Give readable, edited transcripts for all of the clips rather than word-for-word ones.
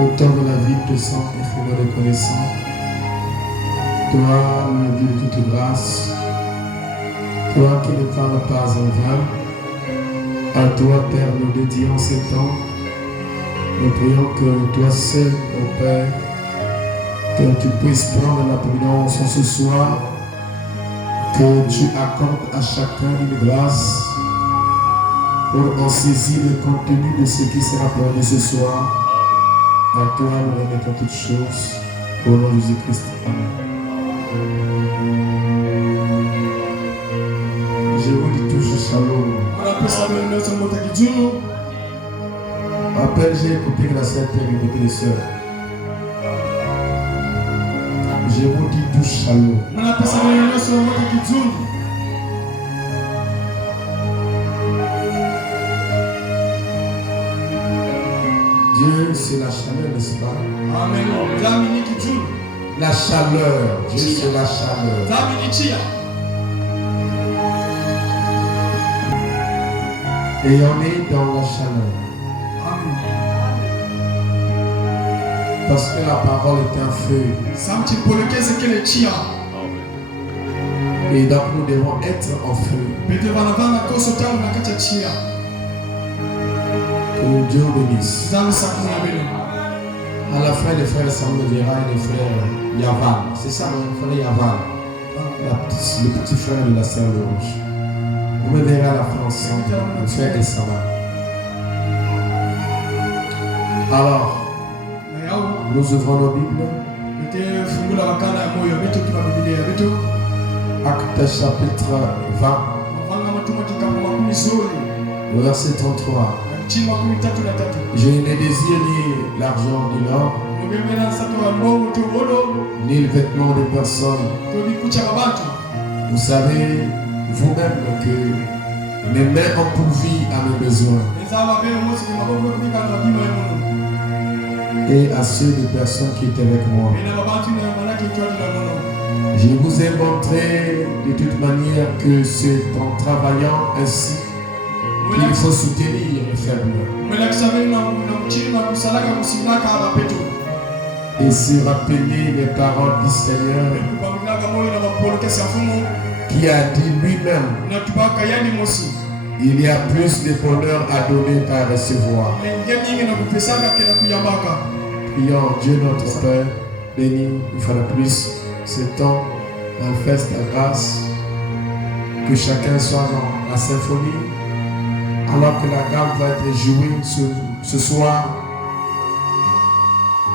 Auteur de la vie, te sens et reconnaissant. Toi, le Dieu de toute grâce, toi qui ne parles pas en vain, à toi, Père, nous dédions ce temps. Nous prions que toi seul, ô Père, que tu puisses prendre la présidence ce soir, que tu accordes à chacun une grâce pour en saisir le contenu de ce qui sera parlé ce soir. À toi, nous remettons toutes choses. Au nom de Jésus-Christ. Amen. Je vous dis toujours shalom. Après, j'ai écouté la Sainte et écouté les sœurs. Je vous dis tout shalom. Dieu, c'est la chaleur, n'est-ce pas? Amen. La chaleur. Dieu, c'est la chaleur. Et on est dans la chaleur. Parce que la parole est un feu. Et donc nous devons être en feu. Que Dieu bénisse. À la fin, les frères Samodira et les frères Yavan. C'est ça, le frère Yavan. Le petit frère de la sœur Rouge. Vous me verrez à la fin ensemble, le frère Essama. Alors, nous ouvrons nos Bibles. Actes chapitre 20. Le verset 33. Je ne désire ni l'argent ni l'or, ni le vêtement de personne. Vous savez vous-même que mes mains ont pourvu à mes besoins et à ceux des personnes qui étaient avec moi. Je vous ai montré de toute manière que c'est en travaillant ainsi qu'il faut soutenir les faibles et se rappeler les paroles du Seigneur qui a dit lui-même: il y a plus de bonheur à donner qu'à recevoir. Prions Dieu notre Père, bénis une fois de plus ce temps, manifeste ta grâce, que chacun soit dans la symphonie, alors que la gamme va être jouée ce soir,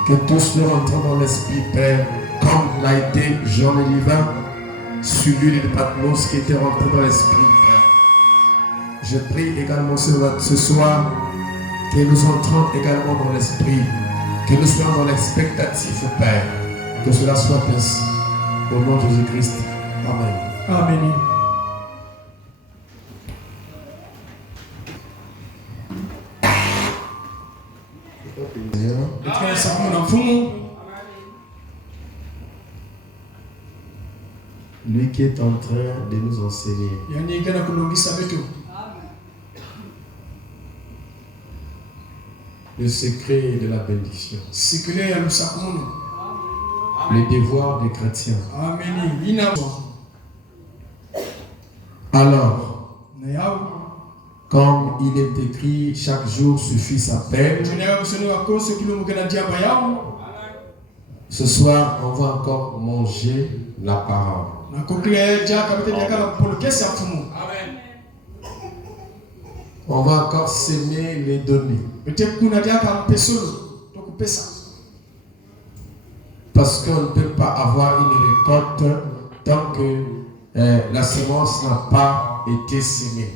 que tous nous rentrons dans l'esprit, Père, comme l'a été Jean le Divin sur l'île de Patmos qui était rentré dans l'esprit, Père. Je prie également ce soir que nous entrons également dans l'esprit, que nous soyons dans l'expectative, Père, que cela soit ainsi. Au nom de Jésus-Christ. Amen. Amen. Lui qui est en train de nous enseigner. Le secret de la bénédiction. Les devoirs des chrétiens. Alors, comme il est écrit, chaque jour suffit sa peine. Ce soir, on va encore manger la parole. On va encore s'aimer les données. Parce qu'on ne peut pas avoir une récolte tant que la semence n'a pas été semée.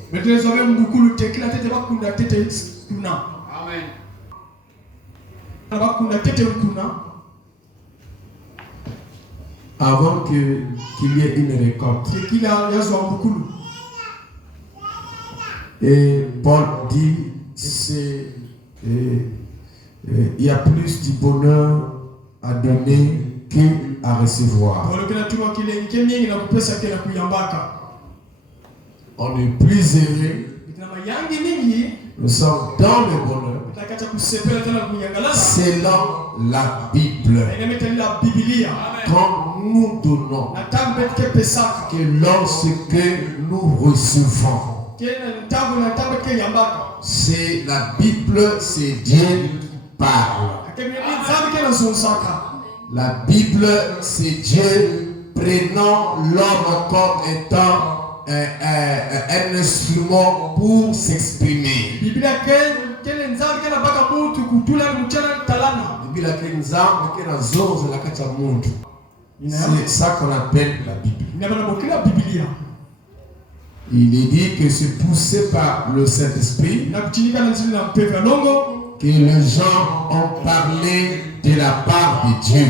Avant qu'il y ait une récolte. Et Paul dit, il y a plus du bonheur à donner qu'à recevoir. On est plus heureux. Nous sommes dans le bonheur selon la Bible. Quand nous donnons, que lorsque nous recevons, c'est la Bible, c'est Dieu qui parle. La Bible, c'est Dieu prenant l'homme comme étant un instrument pour s'exprimer. C'est ça qu'on appelle la Bible. Il est dit que c'est poussé par le Saint-Esprit que les gens ont parlé de la part de Dieu.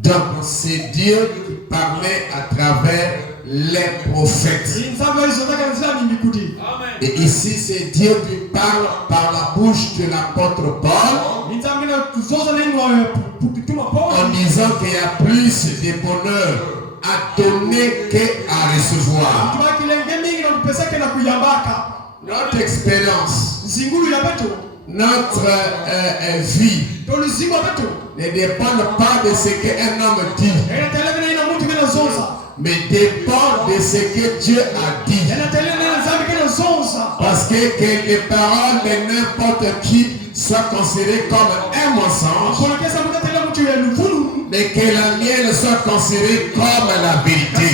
Donc c'est Dieu qui parlait à travers les prophètes. Et ici c'est Dieu qui parle par la bouche de l'apôtre Paul en disant qu'il y a plus de bonheur à donner qu'à recevoir. Notre expérience, notre vie ne dépend pas de ce qu'un homme dit, mais dépend de ce que Dieu a dit. Parce que les paroles de n'importe qui soient considérées comme un mensonge, mais que la mienne soit considérée comme la vérité.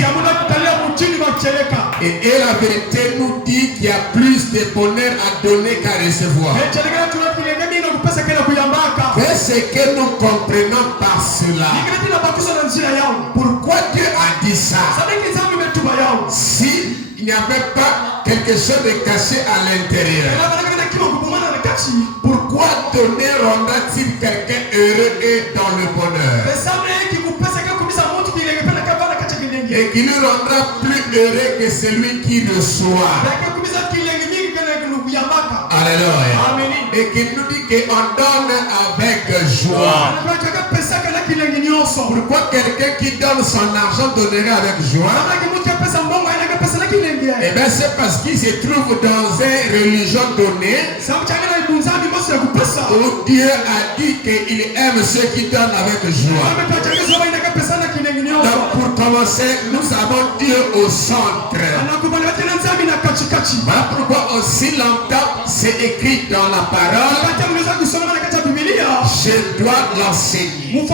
Et la vérité nous dit qu'il y a plus de bonheur à donner qu'à recevoir. Qu'est-ce que nous comprenons par cela? Pourquoi Dieu a dit ça? Si il n'y avait pas quelque chose de caché à l'intérieur, pourquoi donner rendra-t-il quelqu'un heureux et dans le bonheur? Et qui nous rendra plus heureux que celui qui reçoit. Alléluia. Et qui nous dit qu'on donne avec joie. Pourquoi quelqu'un qui donne son argent donnerait avec joie? Eh bien c'est parce qu'il se trouve dans une religion donnée où Dieu a dit qu'il aime ceux qui donnent avec joie. Donc pour commencer, nous avons Dieu au centre. Voilà pourquoi aussi longtemps c'est écrit dans la parole, je dois l'enseigner.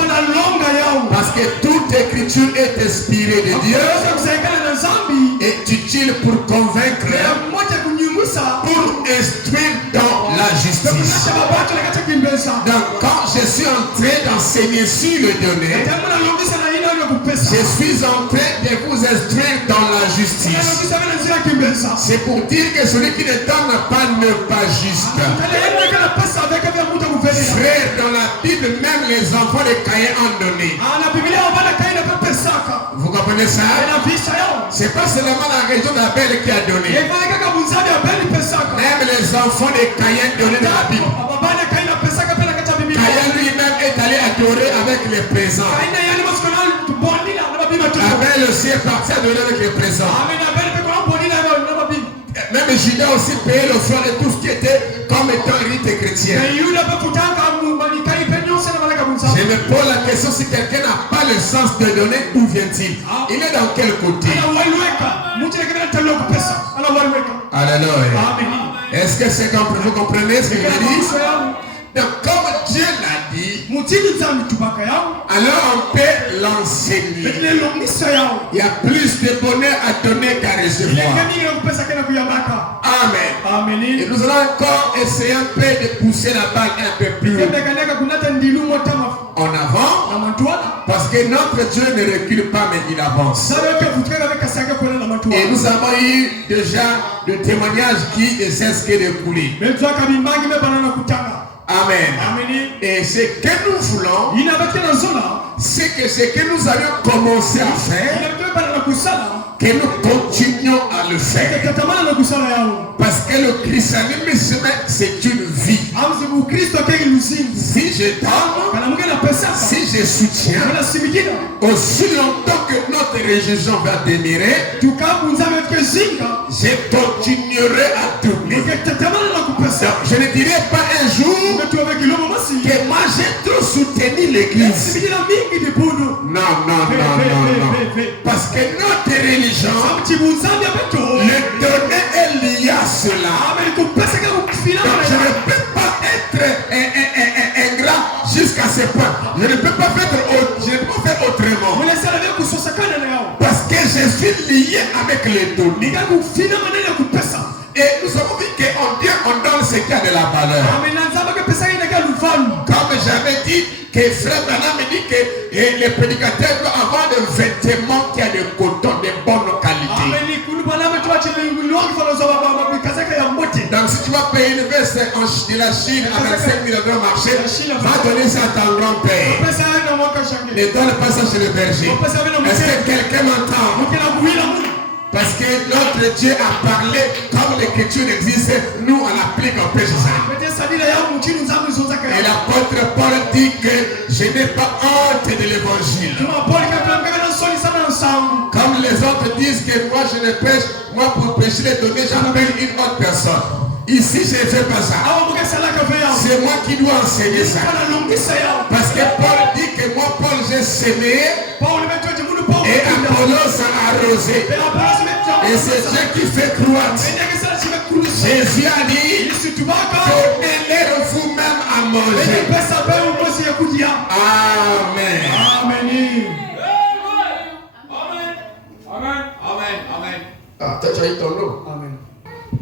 Parce que toute écriture est inspirée de Dieu, est utile pour convaincre, pour instruire dans la justice. Donc quand je suis en train d'enseigner sur le donné, je suis en train de vous instruire dans la justice. C'est pour dire que celui qui ne donne pas n'est pas juste. Frère, dans la Bible, même les enfants de Caïn ont donné. Vous comprenez ça? C'est pas seulement la région d'Abel qui a donné. Même les enfants de Caïn donnaient dans la Bible. Caïn lui-même est allé adorer avec les présents. Abel aussi est parti adorer avec les présents. Même Judas aussi payait le front de tout ce qui était comme étant rite chrétien. Je me pose la question, si quelqu'un n'a pas le sens de donner, d'où vient-il? Il est dans quel côté? Alléluia. Est-ce que vous comprenez ce que je dis? Donc comme Dieu l'a dit, alors on peut l'enseigner. Il y a plus de bonheur à donner qu'à recevoir. Amen. Et nous allons encore essayer un peu de pousser la balle un peu plus en avant. Parce que notre Dieu ne recule pas mais il avance. Et nous avons eu déjà le témoignage qui est ce qui est découlé. Amen. Et ce que nous voulons, c'est que ce que nous avions commencé à faire, que nous continuions à le faire. Parce que le christianisme, c'est une vie. Si je donne, si je soutiens, aussi longtemps que notre religion va demeurer, je continuerai à donner. Je ne dirai pas un jour que moi j'ai trop soutenu l'église. Non. Parce que notre religion, le donner est lié à cela. Donc je ne peux pas être ingrat jusqu'à ce point. Je ne peux pas faire autrement. Parce que je suis lié avec les données. Et nous avons vu qu'en Dieu on donne ce qui a de la valeur. Comme j'avais dit, que frère Branham me dit que les prédicateurs doivent avoir des vêtements qui a de coton de bonne qualité. Donc si tu vas payer une veste de la Chine avec 5 000 € marché, va donner ça à ton grand-père. Ne donne pas ça chez le berger. Est-ce que quelqu'un m'entend? Parce que notre Dieu a parlé comme l'écriture existe, nous on applique un peu ça. Et l'apôtre Paul dit que je n'ai pas honte de l'évangile. Comme les autres disent que moi je ne prêche, moi pour prêcher les données j'appelle une autre personne. Ici je ne fais pas ça. C'est moi qui dois enseigner ça. Parce que Paul dit que moi Paul j'ai semé et Apollos a arrosé. Et c'est Dieu qui fait croître. Jésus a dit, donnez-leur vous-même à manger. Amen. Ah, toi tu as eu ton nom. Amen.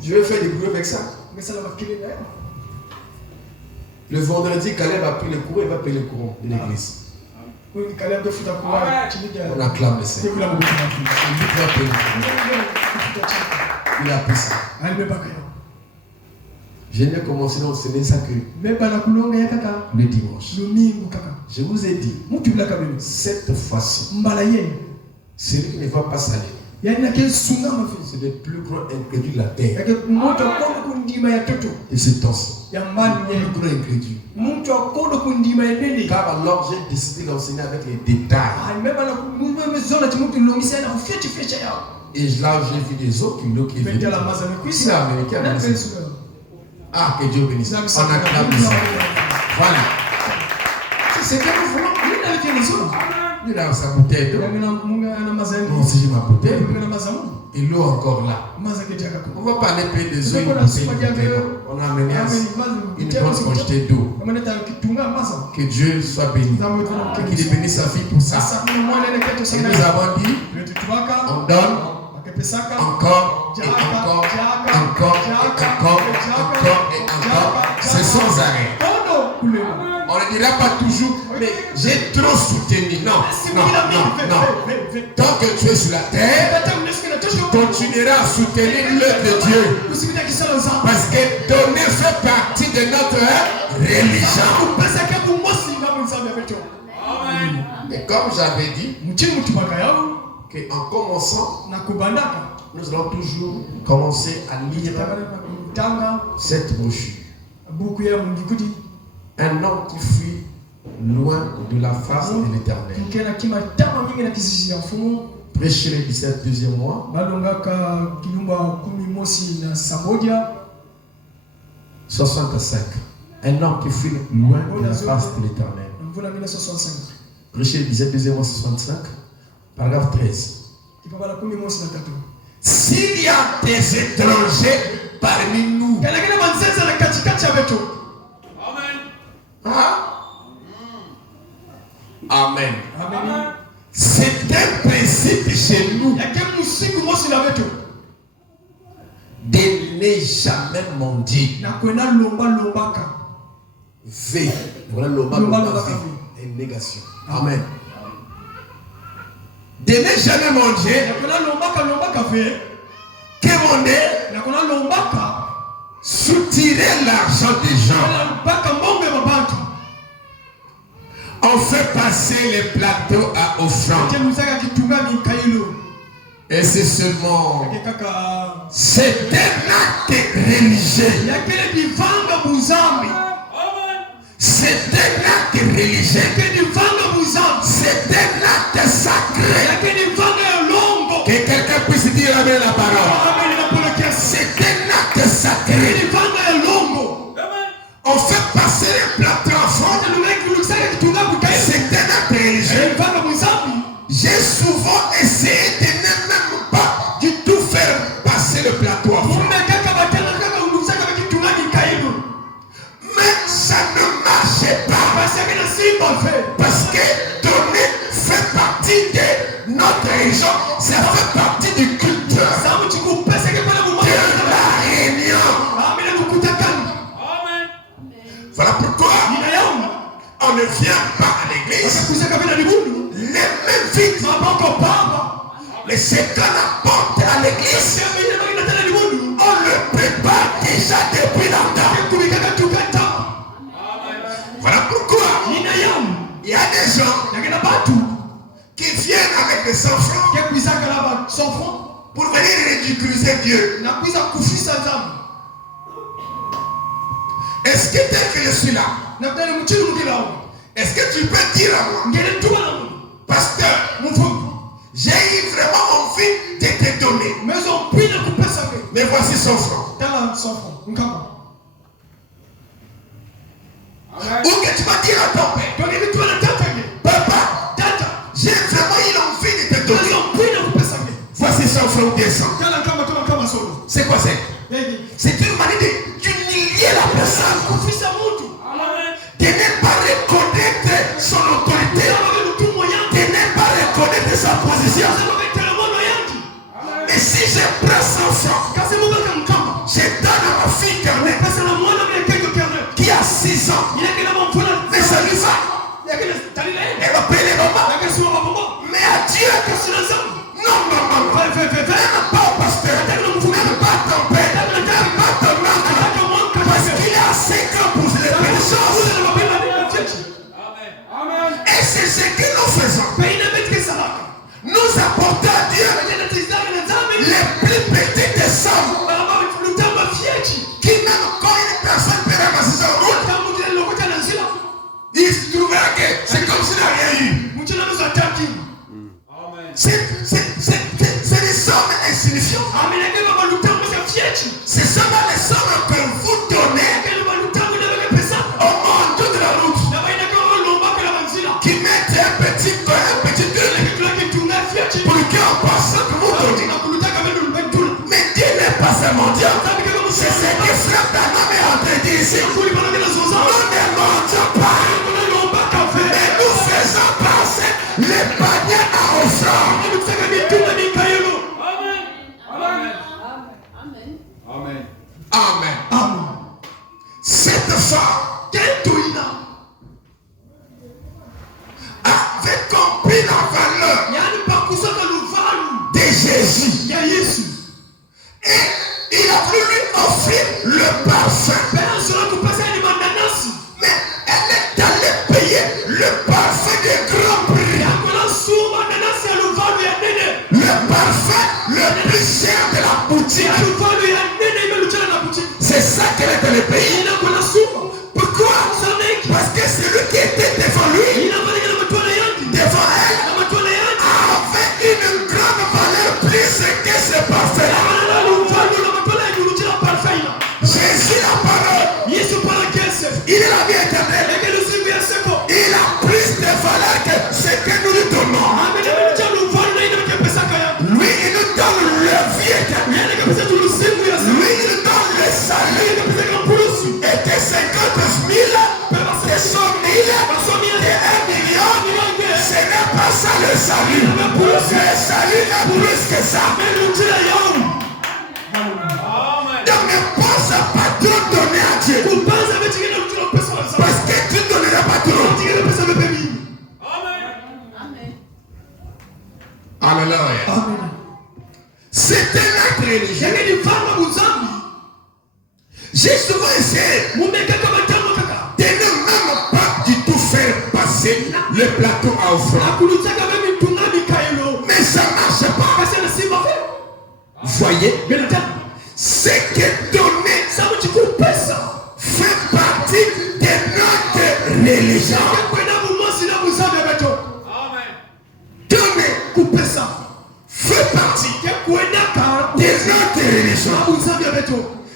Je vais faire des bruits avec ça. Le vendredi, Caleb a pris le courant, il va payer le courant de l'église. On acclame le Seigneur. Il a pris ça. Je n'ai commencé à enseigner ça que le dimanche. Je vous ai dit, cette fois-ci, celui qui ne va pas salir, c'est le plus grand incrédule de la terre. Et c'est temps-ci. Le plus grand incrédule. Car alors j'ai décidé d'enseigner avec les détails. Et là j'ai vu des autres qui est venu. C'est américain. Ah, que Dieu bénisse. On acclame ça. Voilà. C'est ce que nous voulons. Il a sa bouteille d'eau. Moi aussi j'ai ma bouteille. Et l'eau encore là. On ne va pas aller payer des eaux. On a amené une grande quantité d'eau. Que Dieu soit béni. Qu'il bénisse sa fille pour ça. Et nous avons dit, on donne encore et encore, encore et encore. C'est sans arrêt. On ne dira pas toujours, mais j'ai trop soutenu. Non. Tant que tu es sur la terre, tu continueras à soutenir l'œuvre de Dieu. Parce que donner fait partie de notre religion. Et comme j'avais dit, qu'en commençant, nous allons toujours commencer à lire cette brochure. Un homme qui fuit loin de la face de l'Éternel. Prêcher le 17e mois. 65. Un homme qui fuit loin de la face de l'Éternel. Prêcher le 17e mois 65. Paragraphe 13. S'il y a des étrangers parmi nous, Amen. C'est un principe chez nous de ne jamais mendier. V. Une négation. Amen. De ne jamais manger. Que manger. Soutirer l'argent des gens. On fait passer les plateaux à offrande. Et c'est seulement. C'est un acte religieux. C'est un acte religieux. C'est un acte sacré. Que quelqu'un puisse dire avec la parole. C'est un acte sacré. Parce que donner fait partie de notre religion, ça fait partie du culte, de la réunion. Voilà pourquoi on ne vient pas à l'église les mêmes vies. Mais ce qu'on apporte à l'église, on le prépare déjà depuis longtemps. Voilà pourquoi il y a des gens qui viennent avec des 100 francs pour venir ridiculiser Dieu. Est-ce que tel que je suis là, est-ce que tu peux dire à moi, pasteur, j'ai eu vraiment envie de te donner, mais voici 100 francs. Ou que tu vas dire à ton père, papa, j'ai vraiment eu envie de te donner, voici 100 francs ou bien 100. C'est quoi c'est? C'est une manière d'humilier la personne, de ne pas reconnaître son autorité, de ne pas reconnaître sa position. Mais si je prends 100 francs, je donne à ma fille Carmen qui a 6 ans, mais ça lui va. Elle va payer les mamans. Mais à Dieu, non, maman, même pas au pasteur, même pas ton père, même pas ton oncle, parce qu'il a 5 ans pour les belles choses. Et c'est ce que nous faisons. Nous apportons à Dieu les plus petites sommes qui même quand une personne peut ramasser son route, il se trouvera que c'est comme s'il n'a rien eu. C'est des sommes insignifiantes. Ce sont les sommes que vous donnez au monde de la route qui mettent un petit pour qu'on passe que vous donnez. Mais Dieu n'est pas un mendiant. C'est ce que frère Branham est en train de dire ici. Nous ne mendions pas, mais nous faisons passer les paniers à offrande. Amen. Cette femme avait compris la valeur de Jésus. Et il a voulu lui offrir le parfum. Mais elle est allée payer le parfum de grand prix. Le parfum le plus cher de la boutique. C'est ça qu'elle est allée payer. Pourquoi? Parce que celui qui était devant lui, devant elle, avait une grande valeur plus que ce parfum. Jésus la parole, il est la vie éternelle. Il a plus de valeur que ce que nous lui donnons. Lui, il nous donne la vie éternelle. Lui, il nous donne le salut. Et que 50 000, que 100 000, que 1 million, ce n'est pas ça le salut. Le salut est plus que ça. Donc ne pense pas trop donner à Dieu. Parce que tu ne donneras pas trop. Alléluia. C'est un acte religieux. J'ai souvent essayé de ne même pas du tout faire passer le plateau à offrande. Mais ça ne marche pas. Voyez, ce que donner fait partie de notre religion. Donner fait partie de notre religion.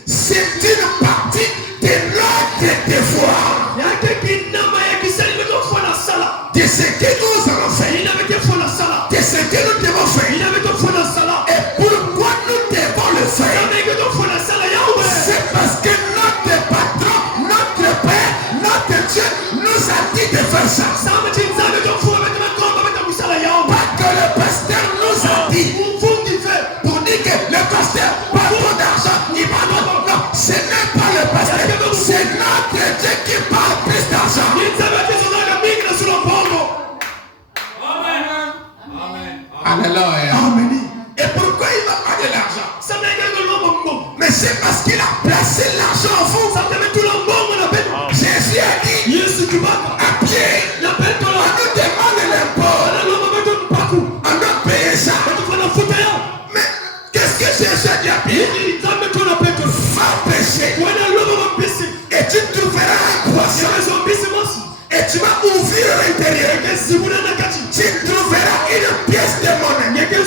C'est une partie de notre devoir. De ce que nous allons faire. De ce que nous devons faire. Et pourquoi nous devons le faire? C'est parce que notre patron, notre Père, notre Dieu nous a dit de faire ça. trouveras un poisson et tu vas ouvrir l'intérieur, tu trouveras une pièce de monnaie. Elle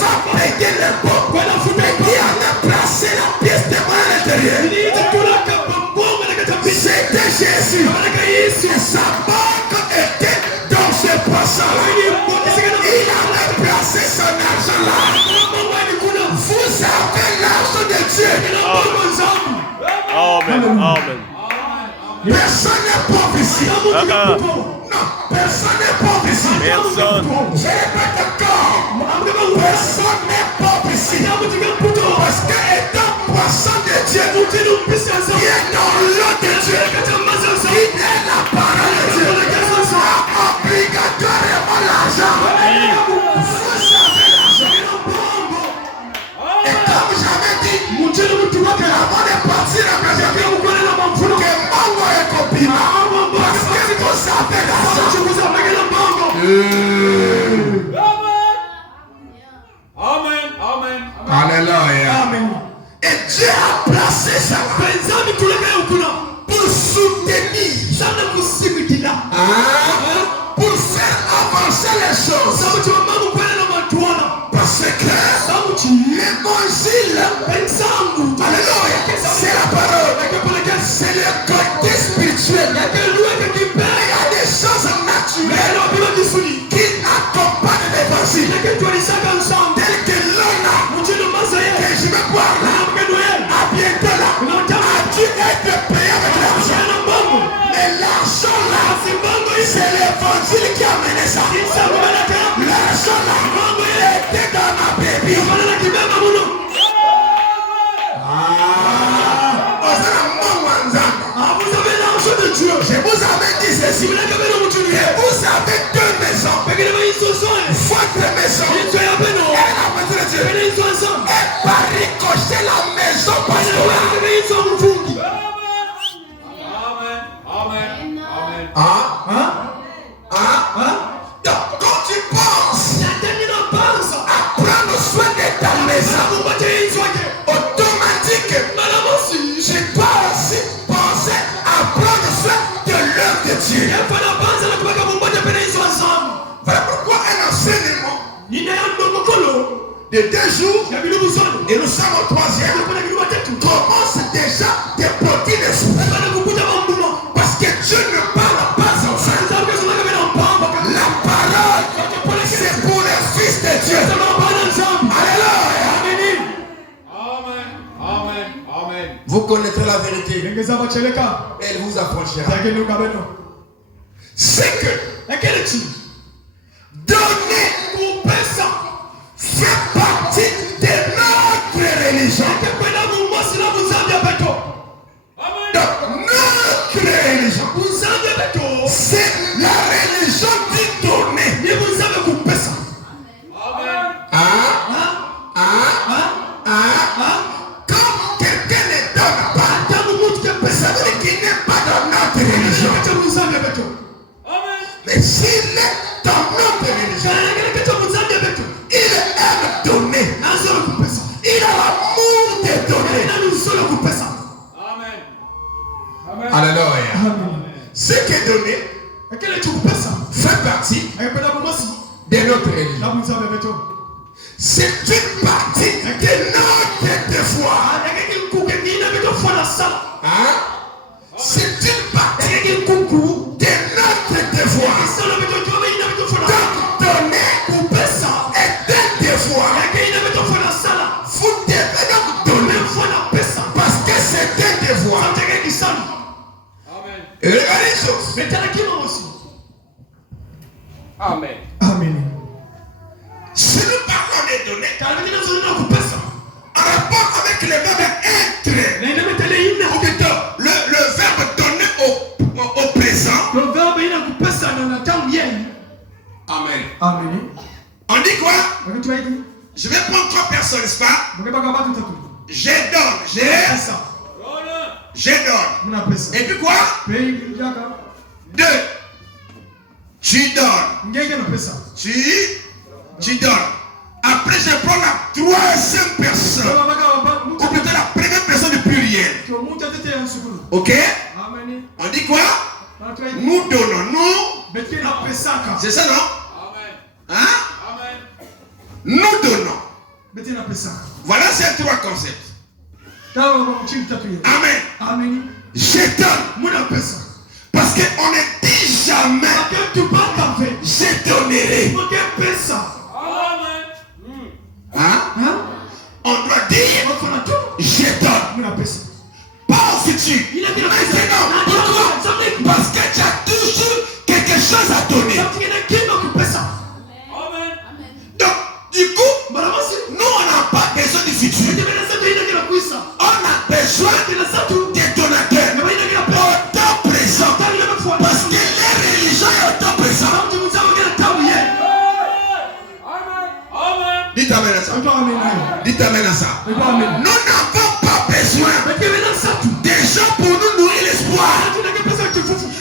va payer les pauvres. Et qui en a placé la pièce de monnaie à l'intérieur? C'était Jésus. Et sa banque était dans ce poisson-là. Il en a placé son argent là. Vous avez l'argent de Dieu. Amen. Amen. Personne n'est pauvre ici. Non, personne n'est pauvre ici. Personne. Je répète encore. Personne n'est pauvre ici. Parce que étant poisson de Dieu, qui est dans l'eau de Dieu, qui est la parole de Dieu, obligatoirement l'argent. Vous avez l'argent. Et comme j'avais dit, que avant de partir à que Mango est copine. Parce que vous avez l'argent. Amen. Amen. Alléluia. Amen. Et Dieu a placé ça pour soutenir, pour faire avancer les choses. Parce que l'évangile, alléluia, c'est la parole, c'est le côté spirituel. Il y a des choses naturelles qui accompagnent l'évangile. Tel que l'eau là, que je vais boire là, à bientôt là, a dû être payé avec l'argent. Mais l'argent là, c'est l'évangile qui a mené ça. L'argent là était dans ma baby. Vous avez l'argent de Dieu. Je vous avais dit ceci. Vous avez deux maisons. Votre maison et la maison de Dieu. Et par ricocher la maison pastorale. Donc quand tu penses à prendre soin de ta maison, automatiquement tu dois aussi penser à prendre soin de l'œuvre de Dieu. Voilà pourquoi un enseignement de 2 jours et nous sommes au 3e commence déjà des produits de fruits. Parce que Dieu ne parle pas en vain. La parole, c'est pour les fils de Dieu. Alléluia. Vous connaîtrez la vérité. Elle vous affranchira. C'est que donner pour personne fait partie de notre religion. Donc notre religion, c'est la religion du donner. Comme quelqu'un ne donne pas, ça veut dire qu'il n'est pas dans notre religion. Mais s'il est dans notre religion, il aime donner. Il a l'amour de donner. Alléluia. Ce qui est donné fait partie de notre religion. C'est une partie de notre devoir. C'est une partie de notre devoir. Donc donner est un devoir. Vous devez donc donner parce que c'est un devoir. Et regardez une chose. Amen. Si nous parlons de donner, en rapport avec le verbe être, le verbe donner au présent. Amen. On dit quoi? Je vais prendre 3 personnes, n'est-ce pas? Je donne. Je donne. Et puis quoi? 2. Tu donnes. Tu donnes. Après, je prends la 3e personne. Ou plutôt la première personne du pluriel. pluriel. Ok? On dit quoi? Nous donnons. Nous. C'est ça, non? Hein? Nous donnons. Voilà ces trois concepts. Amen. Je donne. Parce qu'on ne dit jamais je donnerai. Hein? On doit dire je donne. Pas au futur. Maintenant. Pourquoi? Parce que tu as toujours quelque chose à donner. Donc, du coup, nous on n'a pas besoin du futur. On a besoin des donateurs. Au temps présent. Parce que les religions est au temps présent. Dites amen à ça. Dites amen à ça. Nous n'avons pas besoin des gens pour nous nourrir l'espoir.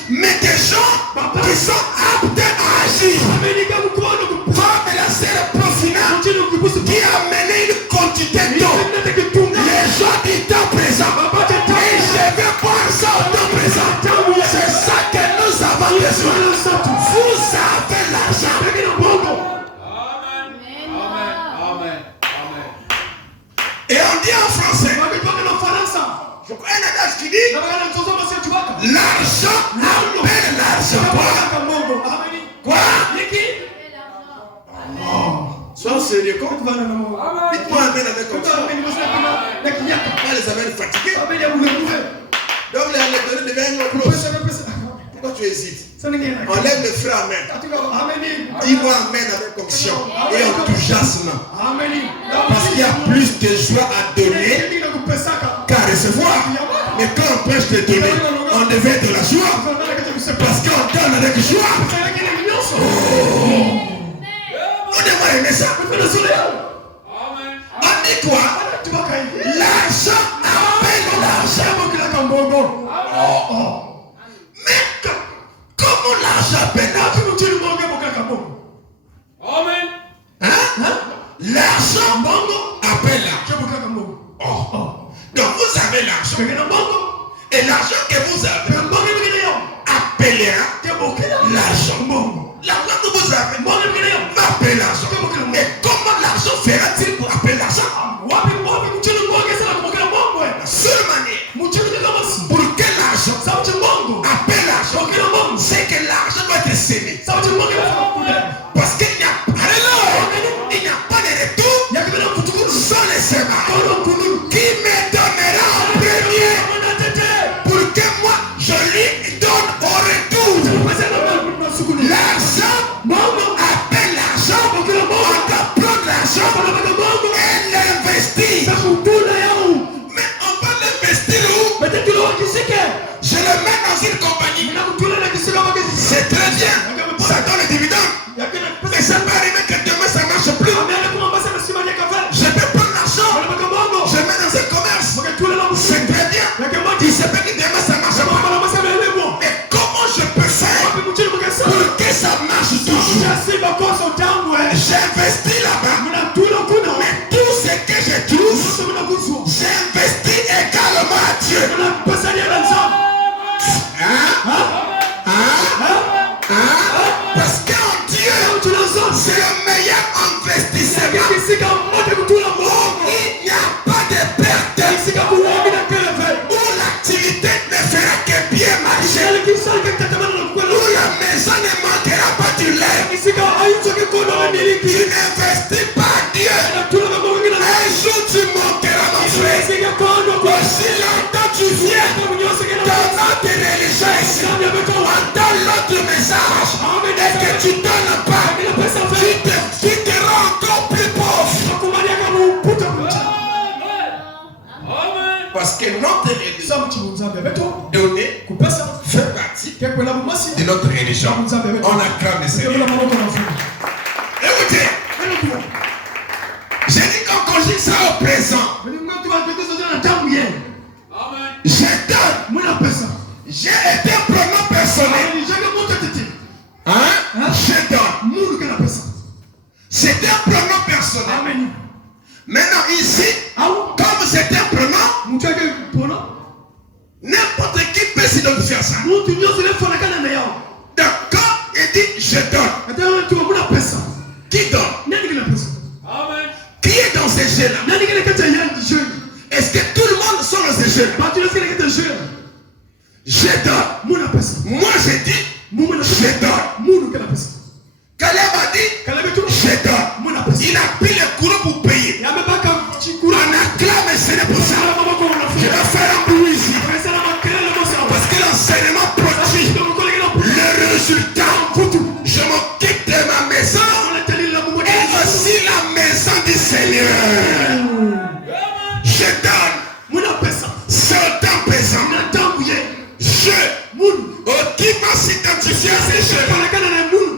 Mais des gens qui sont aptes à agir. Femme et la sœur profina qui a mené une quantité d'eau. Les gens du temps présent. Et je vais voir ça au temps présent. C'est ça que nous avons besoin. Vous avez l'argent. Et on dit en français. Je crois un adage qui dit l'argent appelle l'argent. Quoi? Sois sérieux. Dites-moi amen avec comme ça. Pas les amens fatigués. Donc les données deviennent une close. Pourquoi tu hésites? Enlève le frère amen. Dis-moi amen avec onction et enthousiasme. Parce qu'il y a plus de joie à donner qu'à recevoir. Mais quand on prêche de donner, on devait de la joie. Parce qu'on donne avec joie. On devrait aimer ça. On dit quoi? L'argent appelle l'argent. Mais comment l'argent appelle l'argent? L'argent appelle l'argent. Donc vous avez l'argent. Et l'argent que vous avez appellera l'argent. L'argent que vous avez m'appelle l'argent. Mais comment l'argent fera-t-il pour appeler l'argent? La seule manière pour que l'argent appelle l'argent, c'est que l'argent doit être sémé. Parce qu'il n'y a pas de retour sans les sémages. Qui me donnera en premier pour que moi je lui donne au retour? L'argent appelle l'argent. On doit prendre l'argent et l'investir. Mais on va l'investir où? Je le mets dans une compagnie. C'est très bien. Ça donne des dividendes. Mais ça peut arriver que demain ça ne marche plus. Je peux prendre l'argent. Je mets dans un commerce. C'est très bien. Il se peut que demain ça ne marche pas. Mais comment je peux faire pour que ça marche toujours? J'investis là-bas. Mais tout ce que je trouve, j'investis également à Dieu. Parce qu'en Dieu, c'est le meilleur investissement. Il n'y a pas de perte. Où l'activité ne fera que bien marcher. Où la maison ne manquera pas du lait. Tu n'investis pas à Dieu. Un jour tu manqueras, mon frère. Aussi longtemps tu viens dans notre religion ici, entends l'autre message et que tu donnes pas, tu te rends encore plus pauvre. Parce que notre religion, donner, fait partie de notre religion. On acclame le Seigneur. Écoutez, j'ai dit qu'on conjugue ça au présent. Je donne. J'ai été un pronom personnel. Je donne. C'était un pronom personnel. Maintenant ici, comme c'était un pronom, pesa. Mtu nyote lefu anakana na yao. Donc quand il dit je donne, Hata mtu muna pesa. qui donne? Nani kina pesa? Amen. Qui est dans ces jeux-là? Nani kina kata yangi jeune? Est-ce que tout le monde sont dans ces jeux? Ba tu kina kata jeune. Je donne. Muna pesa. Moi je dis, Muna je donne. Munu kina pesa. Caleb a dit, Kalebe tu je donne. muna pesa. Il a pris le courant pour payer. Ya mebaka chikura. On acclame le Seigneur pour ça. Sala mama kwa Je unafanya. vais faire un bruit ici. Sala makelele mosa. Parce que l'enseignement produit le résultat. Je m'occupe de ma maison et aussi la maison du Seigneur. Je donne. Muna pesa. C'est autant pesant. Natambuye. Je. Munu. Qui va s'identifier à ces jeux? Falakana na munu.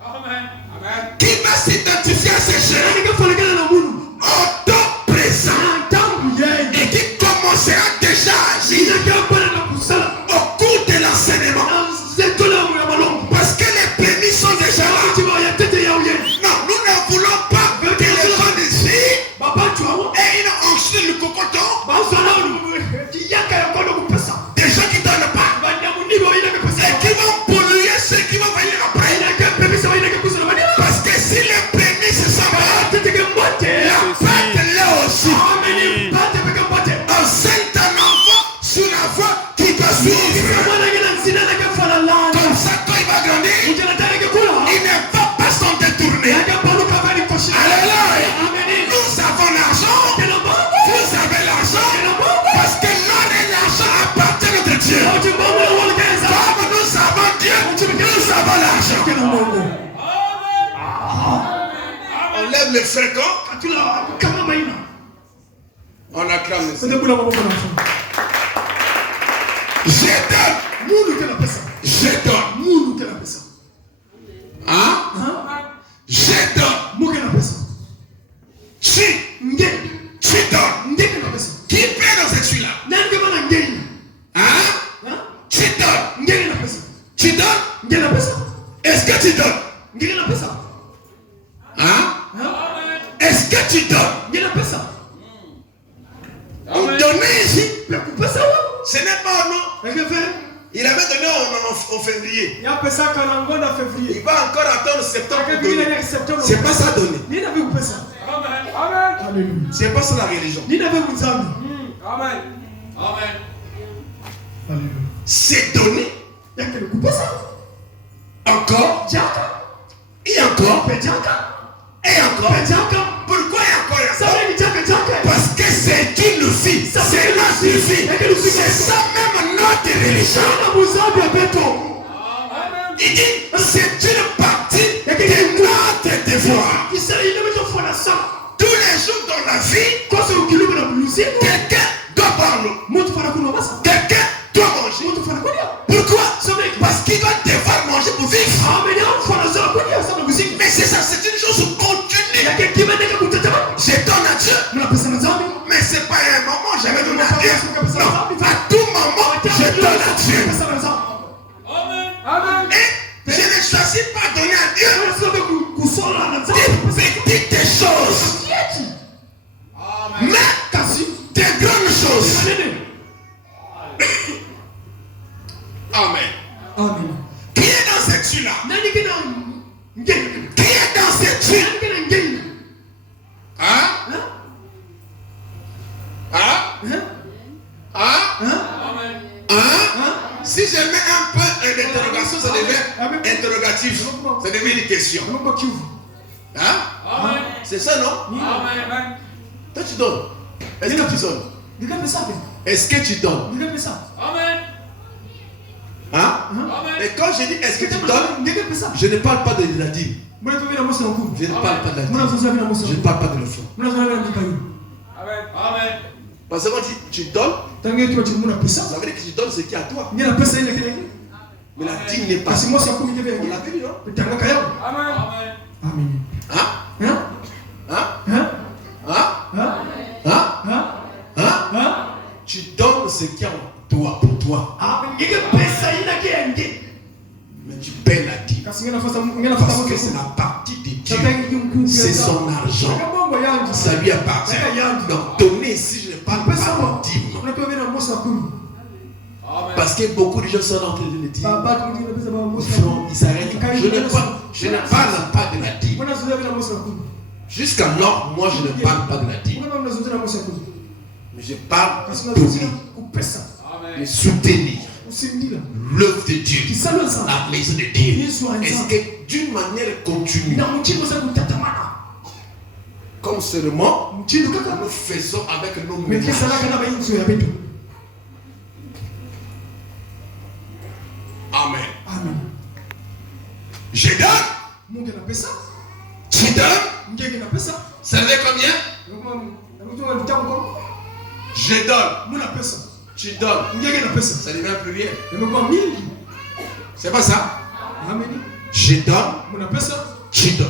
Amen. Amen. Qui va s'identifier à ces jeux? Nani falakana na munu. Autant présent. Natambuye. Et qui commencera déjà à agir au cours de l'enseignement. Parce que les prémices sont déjà là. Non, nous ne voulons pas que les gens ici aient une onction de cocoton. Des gens qui ne donnent pas. Et qui vont polluer ceux qui vont venir après. Parce que si les prémices sont là, la pâte là aussi. Enseigne un enfant sur la voie qui doit suivre. Comme ça, quand il va grandir, il ne va pas s'en détourner. Alléluia. Nous avons l'argent. Vous avez l'argent. Parce que l'or et l'argent appartiennent à Dieu. Comme nous avons Dieu, nous avons l'argent. On lève les 5 ans. On acclame le Seigneur. Je donne. Je donne. Hein? Je donne. Tu donnes. Qui paie dans cette suite-là? Hein? Tu donnes. Tu donnes? Est-ce que tu donnes? Hein? Est-ce que tu donnes? Vous donnez ici? Ce n'est pas un nom. Il avait donné en février. Il va encore attendre septembre pour donner. C'est pas ça donner. Amen. C'est pas ça la religion. Amen. Amen. C'est donner. Encore. Et encore. Et encore. Pourquoi et encore? Parce que c'est une vie. C'est notre vie. C'est ça même notre religion. Il dit c'est une partie de notre devoir. Tous les jours dans la vie, quelqu'un doit parler. Quelqu'un doit manger. Pourquoi? Parce qu'il doit devoir manger pour vivre. Mais c'est ça, c'est une chose continue. Je donne à Dieu. Mais c'est pas un moment, j'avais donné à Dieu. Non, à tout moment, je donne à Dieu. Amen. Et je ne choisis pas donner à Dieu des petites choses, Amen. mais des grandes choses. Amen. Qui est dans cette tuile-là? Qui est dans cette tuile? Hein? Hein? Hein? Amen. Hein? Si je mets un peu d'interrogation, ça devient interrogatif. Ça devient une question. Hein? Amen. C'est ça, non? Amen. Toi, tu donnes. Est-ce que tu donnes? Est-ce que tu donnes? Amen. Hein? Amen. Et quand je dis est-ce que tu donnes, je ne parle pas de la dîme. Je ne parle pas de la dîme. Je ne parle pas de l'offrande. Amen. Amen. Parce que quand tu donnes, ça veut dire que tu donnes ce qui est à toi. Mais la dîme n'est pas. On l'avait dit, non? Amen. Amen. Hein? Hein? Hein? Hein? Tu donnes ce qui est en toi, pour toi. Mais tu paies la dîme. Parce que c'est la partie de Dieu. C'est son argent. Ça lui appartient. Donc donner ici, je ne parle pas de dîme. Parce que beaucoup de gens sont en train de le dire. Ils s'arrêtent. Je ne parle pas de la dîme. Jusqu'alors, moi je ne parle pas de la dîme. Mais je parle de donner, de soutenir l'œuvre de Dieu, la maison de Dieu. Est-ce que d'une manière continue, comme seulement nous faisons avec nos ménages. Amen. Je donne. Tu donnes. Ça veut combien? Je donne. Tu donnes. Ça devient pluriel. C'est pas ça? Je donne. Tu donnes.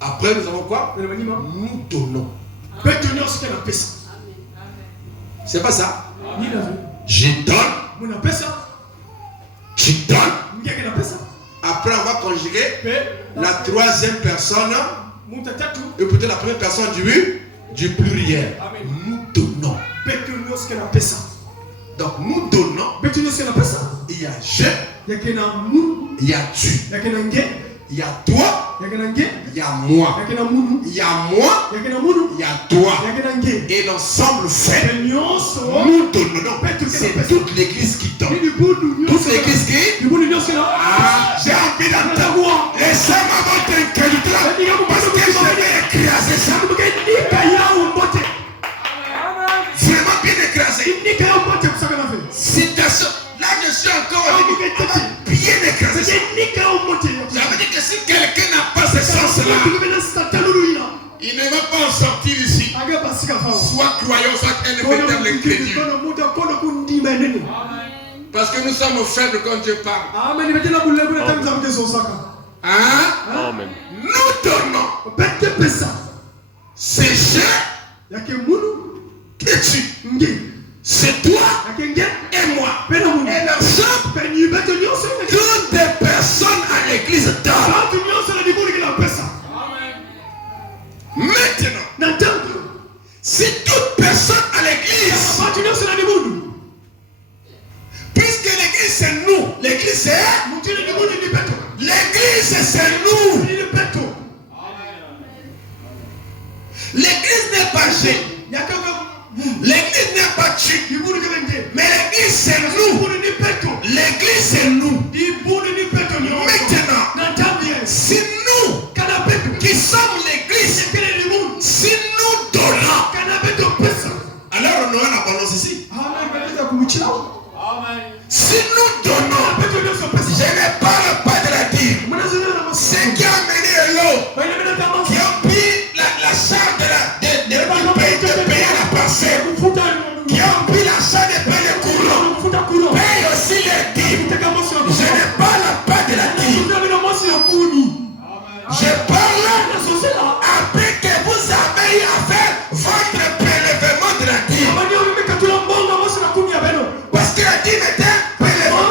Après, nous avons quoi? Nous donnons. C'est pas ça? Je donne. Tu donnes. Après, on va conjuguer la troisième personne et peut-être la première personne du pluriel. Nous donnons. Donc, nous donnons. Il y a je. Il y a tu. Il y a toi. Il y a moi. Il y a moi. Il y a toi. Et l'ensemble fait. Nous donnons. C'est toute l'église qui donne. Toute l'église qui. J'ai envie d'entendre. Laissez-moi votre incrédulité. Parce que je vais écraser ça. Vraiment bien écrasé. Citation. Là, je suis encore bien écrasé. Ça veut dire que si quelqu'un n'a pas ce sens-là, il ne va pas en sortir ici. Soit croyant, soit un véritable incrédule. Parce que nous sommes faibles quand Dieu parle. Amen. Nous donnons. C'est je et tu. C'est toi et moi. Et l'ensemble, toutes les personnes à l'église donnent. Maintenant, si toute personne à l'église, puisque l'église c'est nous, l'église c'est nous. L'église n'est pas G. L'église n'est pas tu. Mais l'église c'est nous. L'église c'est nous. Maintenant, si nous qui sommes l'église, si nous donnons, alors on aura l'abondance ici. Si nous donnons, je ne parle pas de la dîme. C'est qui a amené l'eau, qui a pris la charge de payer la parcelle, qui a pris la charge de payer le courant, paye aussi les dîmes. Je ne parle pas de la dîme. Je parle après que vous avez eu à faire votre prélèvement de la dîme. Parce que la dîme est un prélèvement.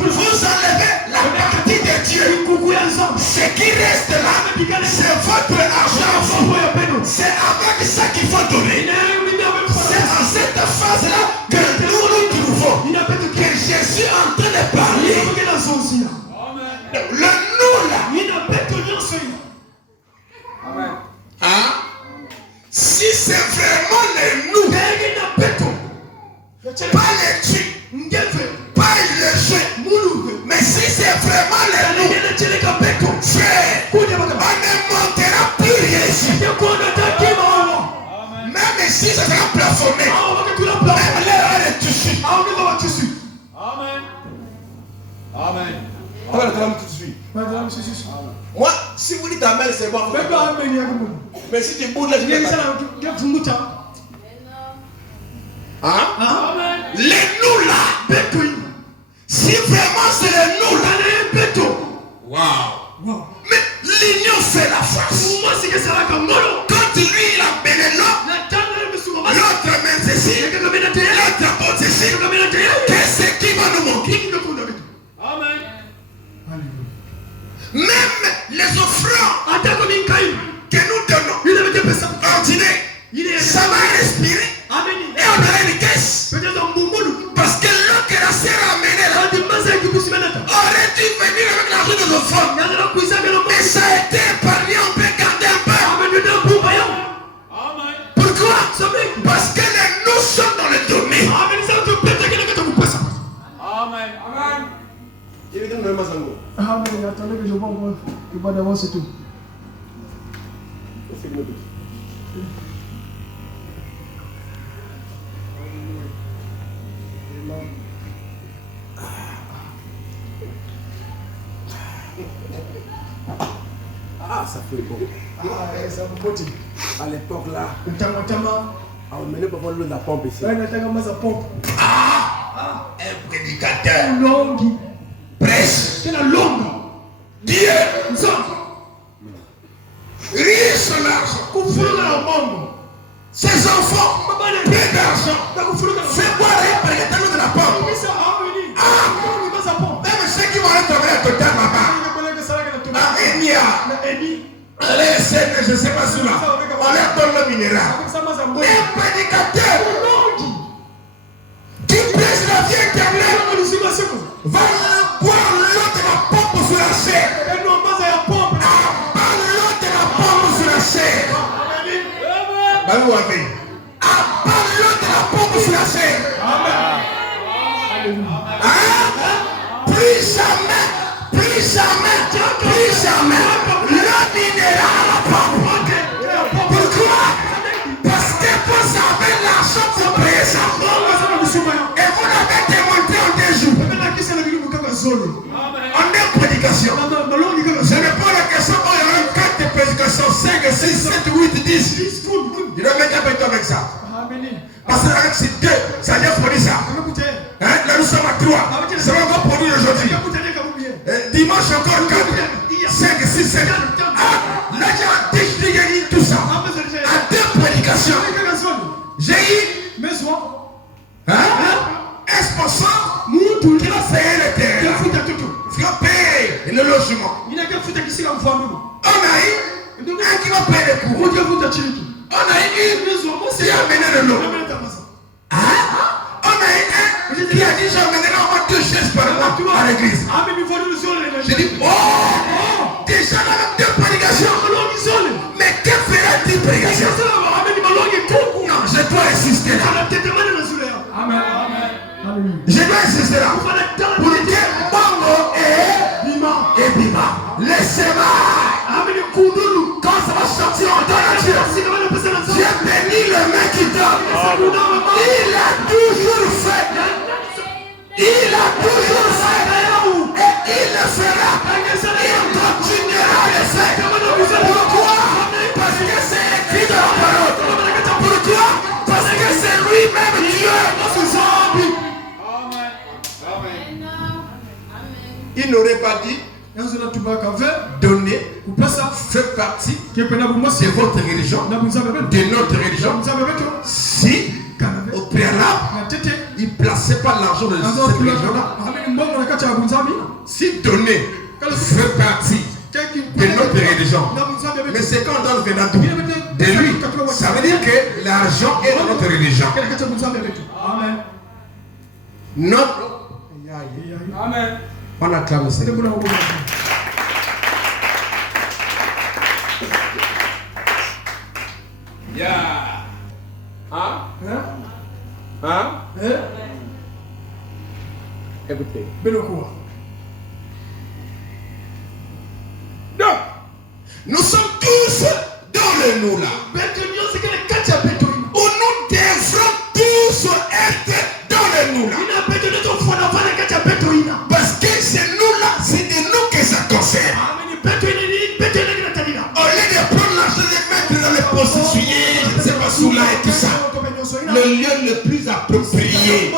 Vous enlevez la partie de Dieu. Ce qui reste là, c'est votre argent. C'est avec ça qu'il faut donner. C'est en cette phase-là que nous nous trouvons. Que Jésus est en train de parler. Le nous là. Si c'est vraiment le nous, pas les tu, pas le je, mais si c'est vraiment le nous, frère, on ne montera plus rien ici. Même si ça sera plafonné, même l'air est tissu. Amen. Moi, si vous dites Amen, c'est bon. Mais si tu boudes là, je vais pas. Les nous là, si vraiment c'est les nous là, wow. Mais l'union fait la force. Quand lui il a béni l'autre main ceci, l'autre apporte ceci, qu'est-ce qui va nous manquer? Même les offrandes que nous donnons ordinaires, ça va respirer et on a une caisse. anglophone. Mais ça a été épargné, on peut garder un peu. Pourquoi? Parce que les nous sommes dans le domaine. Amen. Amen. Amen. Attendez que je vois moi. Je vois d'abord c'est tout. Ah, ça fait bon. Ah, ça me motive. À l'époque là, On on menait pas l'eau de la pompe ici. Un prédicateur. Longue. Prêche. C'est la longue. Dieu. Riche en argent. Ses enfants. Peu d'argent. Fais boire un prédicateur de la pompe. Même ceux qui vont être tombés à total là-bas. Allez, je ne sais pas sous là. On leur donne le minéral. Un prédicateur qui prêche la vie éternelle va boire l'eau de la pompe sur la chair. L'eau de la pompe sur la chair. L'eau de la pompe sur la chair. Plus jamais, le minéral à la pompe. Pourquoi? Parce que vous avez l'argent pour payer ça. Et vous l'avez démontré en 2 jours. En 2 prédications. Je réponds à la question quand il y a 4 prédications, 5, 6, 7, 8, 10. Il doit mettre un peu avec ça. Parce que avec ces 2, ça vient produire ça. Là nous sommes à 3. Ça va encore produire aujourd'hui. Dimanche encore 4, 5, 6, 7. Là j'ai gagné tout ça. À 2 prédications. J'ai eu un sponsor qui va payer le terrain. Qui va payer le logement. On a eu un qui va payer les cours. On a eu une qui a amené le lot. On a eu un qui a dit j'ai amené normalement 2 chaises par mois à l'église. J'ai dit oh, déjà dans les 2 prédications. Mais que fera-t-il prédication? Non, je dois insister là. Je dois insister là. Pour dire Bongo et Bima. Laissez-moi. Quand ça va sortir, on donne à Dieu. Dieu bénit le mec qui donne. Il a toujours fait. Il a toujours fait. Et il le fera. Il continuera à le faire. Pourquoi? Parce que c'est écrit dans la parole. Pourquoi? Parce que c'est lui-même Dieu. Il n'aurait pas dit donner fait partie de votre religion, de notre religion, si au préalable il ne plaçait pas l'argent de cette religion-là. Si donner fait partie de notre religion, mais c'est quand on donne venant de lui, ça veut dire que l'argent est dans notre religion. Notre Amen. on acclame le Seigneur. Yeah. Écoutez. Donc, nous sommes tous dans le nous là. Où nous devrons tous être dans le nous là. Parce que c'est nous là, c'est de nous que ça concerne. Au lieu de prendre l'argent et mettre dans les prostituées, je ne sais pas sous là et tout ça. Le lieu le plus approprié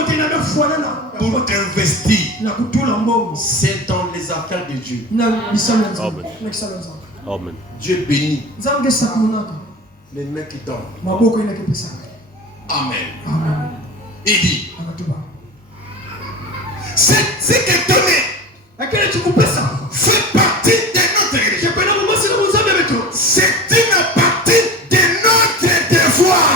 pour investir, c'est dans les affaires de Dieu. Amen. Dieu bénit les mecs qui donnent. Amen. Il dit, c'est que donner fait partie de notre religion. C'est une partie de notre devoir.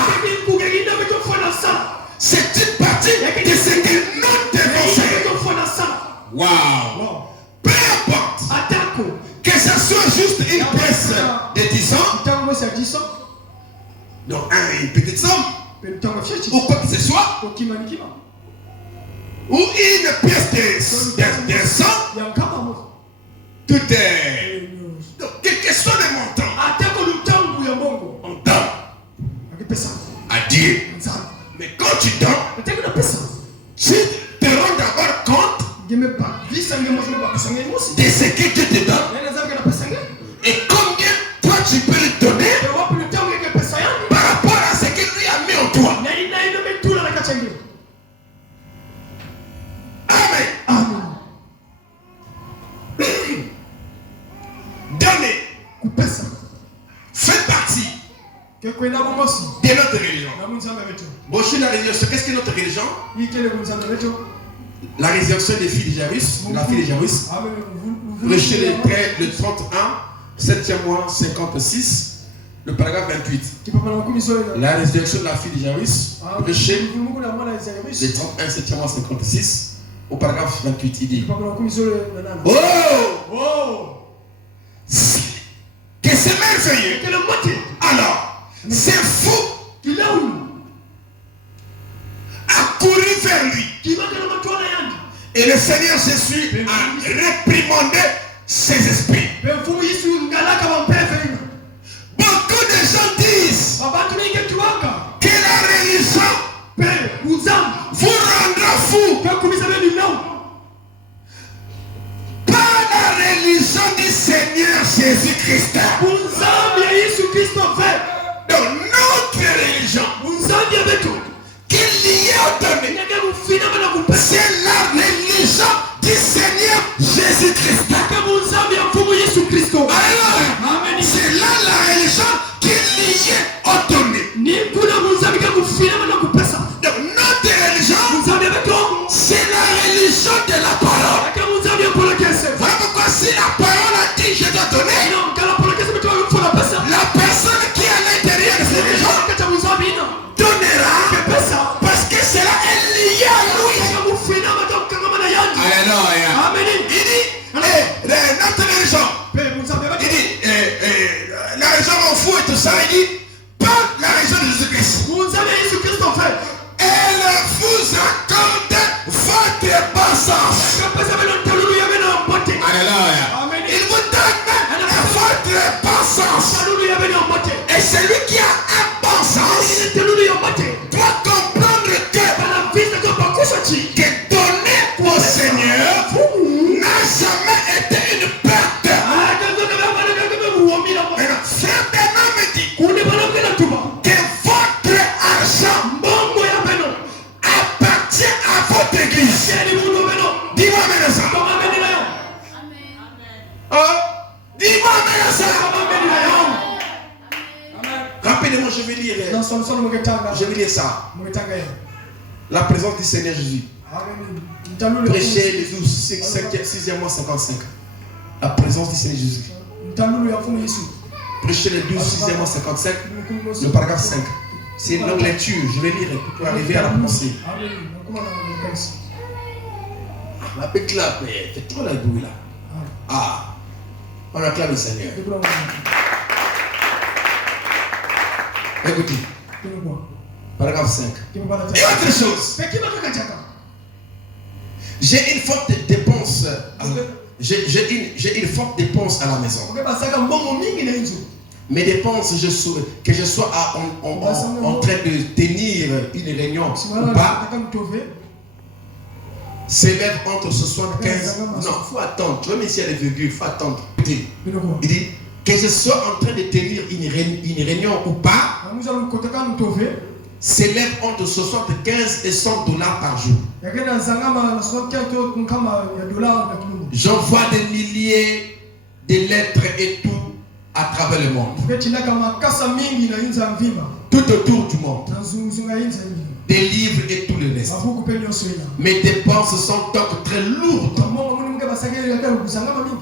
C'est une partie de ce que nous devons faire. Wow. Peu importe Donc une petite somme, ou quoi que ce soit, ou une pièce de sang, tout est. Donc, quelle question de montant on donne à Dieu. Mais quand tu donnes, tu te rends d'abord compte de ce que Dieu te donne et combien toi tu peux lui donner par rapport à ce que lui a mis en toi. Amen. Donner fait partie de notre religion. Bon, je suis la religion. Qu'est-ce que notre religion? La résurrection des filles de Jairus, la fille de Jairus, prêché le 31, 7e mois 56, le paragraphe 28. La résurrection de la fille de Jairus, prêché le 31, 7e mois 56, au paragraphe 28, il dit: oh! Que c'est merveilleux. Alors, c'est fou a couru vers lui. Et le Seigneur Jésus a réprimandé ses esprits. Beaucoup de gens disent que la religion vous rendra fou. Pas la religion du Seigneur Jésus-Christ. Donc notre religion qui est liée au donné, c'est la religion du Seigneur Jésus-Christ. Alléluia. C'est là la religion qui est liée au donné. Donc notre religion, c'est la religion de la parole. Voilà pourquoi si la parole a dit je dois donner, la personne qui est à l'intérieur de cette religion donnera parce que cela est lié à lui. Alléluia. Il dit, notre religion, il dit, la religion m'en fout et tout ça, il dit, pas la religion de Jésus-Christ. Elle vous accorde votre passage. Alléluia. Il vous donne votre passage. Et celui qui a un bon sens doit comprendre que donner au Seigneur n'a jamais été une perte. Frère Bernard me dit que votre argent appartient à votre église. Dis-moi maintenant ça. Dis-moi maintenant ça. Rapidement, je vais lire ça. La présence du Seigneur Jésus. Prêché le 6e mois 55. La présence du Seigneur Jésus. Prêché le 12, 6e mois 55. Le paragraphe 5. C'est une longue lecture. Je vais lire pour arriver à la pensée. La petite clap, c'est trop la bruit là. Ah, on acclame le Seigneur. Écoutez. Paragraphe 5. Et autre chose. J'ai une forte dépense. J'ai une forte dépense à la maison. Mes dépenses, que je sois en train de tenir une réunion ou pas, s'élève entre 75. Non, il faut attendre. Tu vois, mais s'il y a des virgules, il faut attendre. Il dit que je sois en train de tenir une réunion ou pas, s'élève entre 75 et 100 dollars par jour. J'envoie des milliers de lettres et tout à travers le monde. Tout autour du monde. Des livres et tout le reste. Mes dépenses sont donc très lourdes.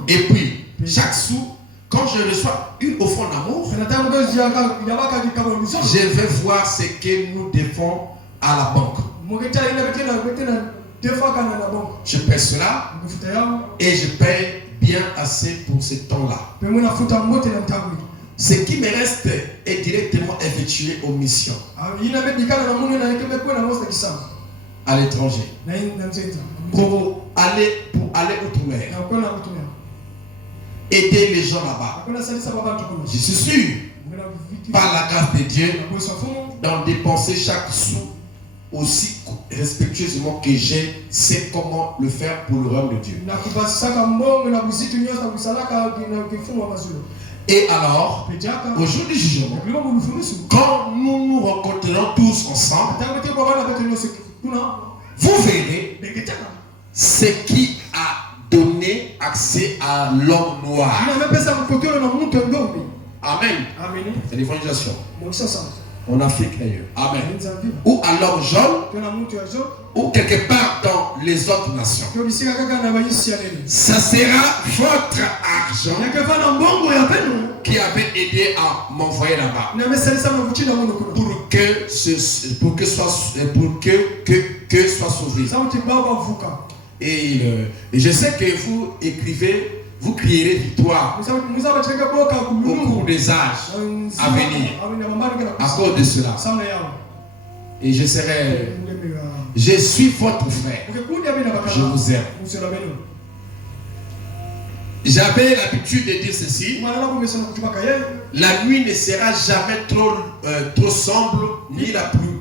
Et puis, chaque sou, quand je reçois une offrande d'amour, je vais voir ce que nous devons à la banque. Je paie cela et je paie bien assez pour ce temps-là. Ce qui me reste est directement effectué aux missions à l'étranger pour aller outre-mer, aider les gens là-bas. Je suis sûr, par la grâce de Dieu, d'en dépenser chaque sou aussi respectueusement que je sais comment le faire pour le royaume de Dieu. Et alors, au jour du jugement, quand nous nous rencontrerons tous ensemble, vous verrez ce qui a donné accès à l'homme noir. Amen. C'est l'évangélisation. En Afrique ailleurs. Amen. Ou à l'homme jaune, ou quelque part dans les autres nations. Ça sera votre argent qui avait aidé à m'envoyer là-bas. Pour que soit sauvé. Et je sais que vous écrivez, vous crierez victoire au cours des âges à venir à cause de cela. Et je suis votre frère. Je vous aime. J'avais l'habitude de dire ceci. La nuit ne sera jamais trop sombre, ni la pluie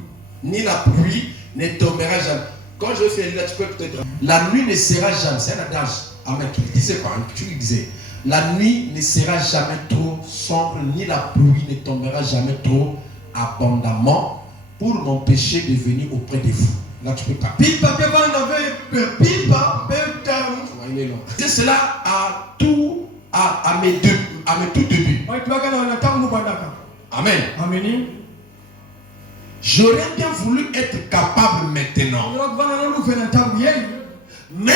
ne tombera jamais. Quand je fais là, tu peux peut-être. La nuit ne sera jamais. C'est un adage. Amen. Tu disais quoi? Tu disais. La nuit ne sera jamais trop sombre, ni la pluie ne tombera jamais trop abondamment pour m'empêcher de venir auprès de vous. Là, tu peux pas. C'est cela à mes tout débuts. Amen. J'aurais bien voulu être capable maintenant. Mais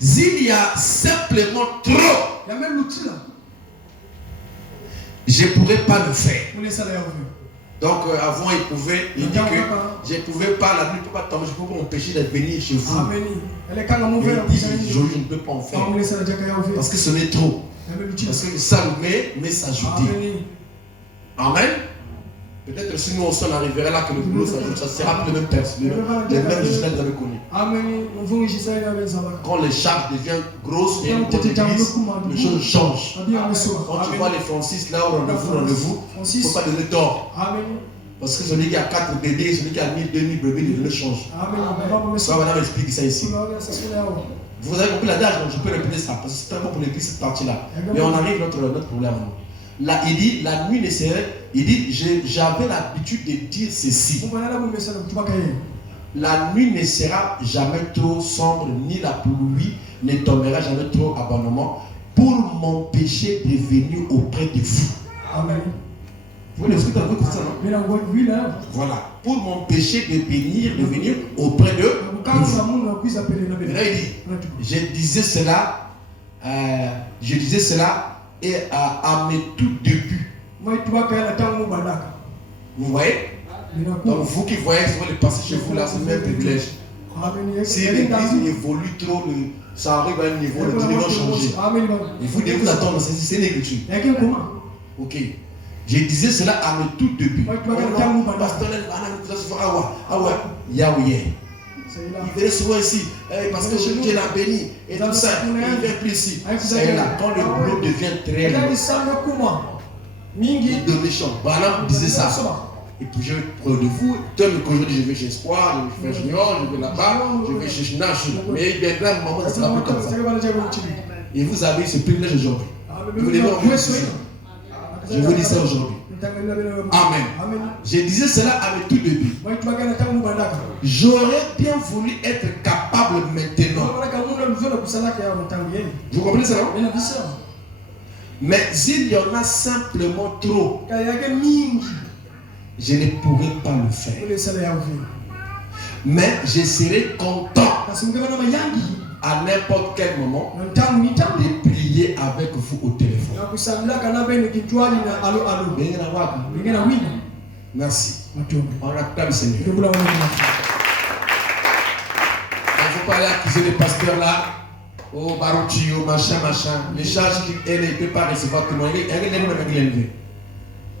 s'il y a simplement trop, je ne pourrais pas le faire. Donc avant il pouvait, il dit que je ne pouvais pas, la nuit ne peut pas tomber, je ne peux pas m'empêcher de venir chez vous. Il dit, je ne peux pas en faire. Parce que ce n'est trop. Parce que ça met s'ajouter. Amen. Peut-être si nous on arriverait là que le boulot ça sera plus le même personne, les mêmes résultats que vous avez connus. Quand les charges deviennent grosses et les choses changent. Quand tu vois les Francis là au rendez-vous, il ne faut pas donner tort. Parce que celui qui a 4 bébés, celui qui a 1000, 2000 bébés, il le change. Ça, madame explique ça ici. Vous avez compris l'adage, donc je peux répéter ça, parce que c'est tellement pour l'église cette partie-là. Mais on arrive à notre problème. Là, il dit, la nuit ne serait. Il dit, j'avais l'habitude de dire ceci. La nuit ne sera jamais trop sombre, ni la pluie ne tombera jamais trop abondamment pour m'empêcher de venir auprès de vous. Amen. Vous le faites avec ça, non? Voilà. Pour m'empêcher de venir auprès de vous. Et là, il dit, je disais cela et à mes tout débuts. Vous voyez? Donc vous qui voyez, vous les passer chez vous là, c'est le même privilège. Si l'église évolue trop, ça arrive à un niveau, le niveau va changer. Il faut vous attendre, c'est l'écriture. Ok. Je disais cela à mes tout débuts. Yahweh. Il venait souvent ici, parce que Dieu l'a béni, et tout ça, il vient plus ici. Et là, quand le boulot devient très long, il donne les champs. Balaam disait ça. Et puis je vais près de vous, tel qu'aujourd'hui je vais chez Espoir, je vais chez Junior, je vais là-bas, je vais chez Nash. Mais il viendra un moment, ça sera plus comme ça. Et vous avez ce privilège aujourd'hui. Vous devez en voir ceci. Je vous dis ça aujourd'hui. Amen. Je disais cela à mes tout débuts. J'aurais bien voulu être capable maintenant. Vous comprenez ça, non? Mais s'il y en a simplement trop, je ne pourrai pas le faire. Mais je serai content à n'importe quel moment de prier avec vous au téléphone. Merci. On acclame le Seigneur. On ne faut pas aller accuser les pasteurs là. Oh, Barouchi, oh, machin. Les charges qu'elle ne peut pas recevoir tout le monde. Elle est même élevé.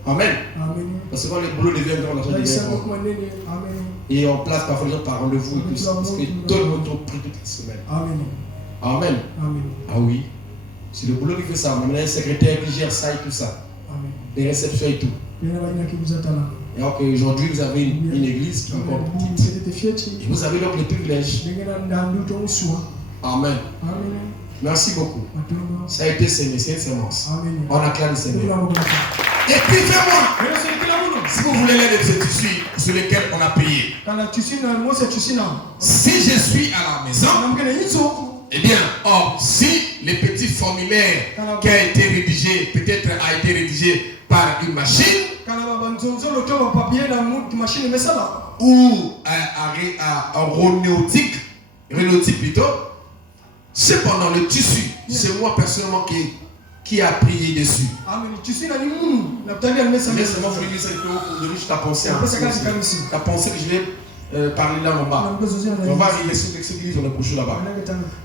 Amen. Amen. Parce que quand le boulot devient grand, l'argent devient grand. Amen. Et on place parfois les gens par rendez-vous et tout ça. Parce que tout le monde prie toute la semaine. Amen. Amen. Amen. Ah oui. C'est le boulot qui fait ça. On a un secrétaire qui gère ça et tout ça. Amen. Les réceptions et tout. Et alors qu'aujourd'hui, vous avez une église qui est encore petite. Et vous avez donc le privilège. Amen. Merci beaucoup. Ça a été sémé, c'est une sémence. On acclame le Seigneur. Écrivez-moi si vous voulez l'aide de ce tissu sur lequel on a payé. Si je suis à la maison, eh bien, or, si le petit formulaire qui a été rédigé, peut-être a été rédigé par une machine, ou en renéotique plutôt, cependant le tissu, c'est moi personnellement qui a prié dessus. Laissez-moi vous dire ça, de lui, je t'ai pensé à penser que je vais parler là en bas. On va arriver sur l'église, on a couché là-bas.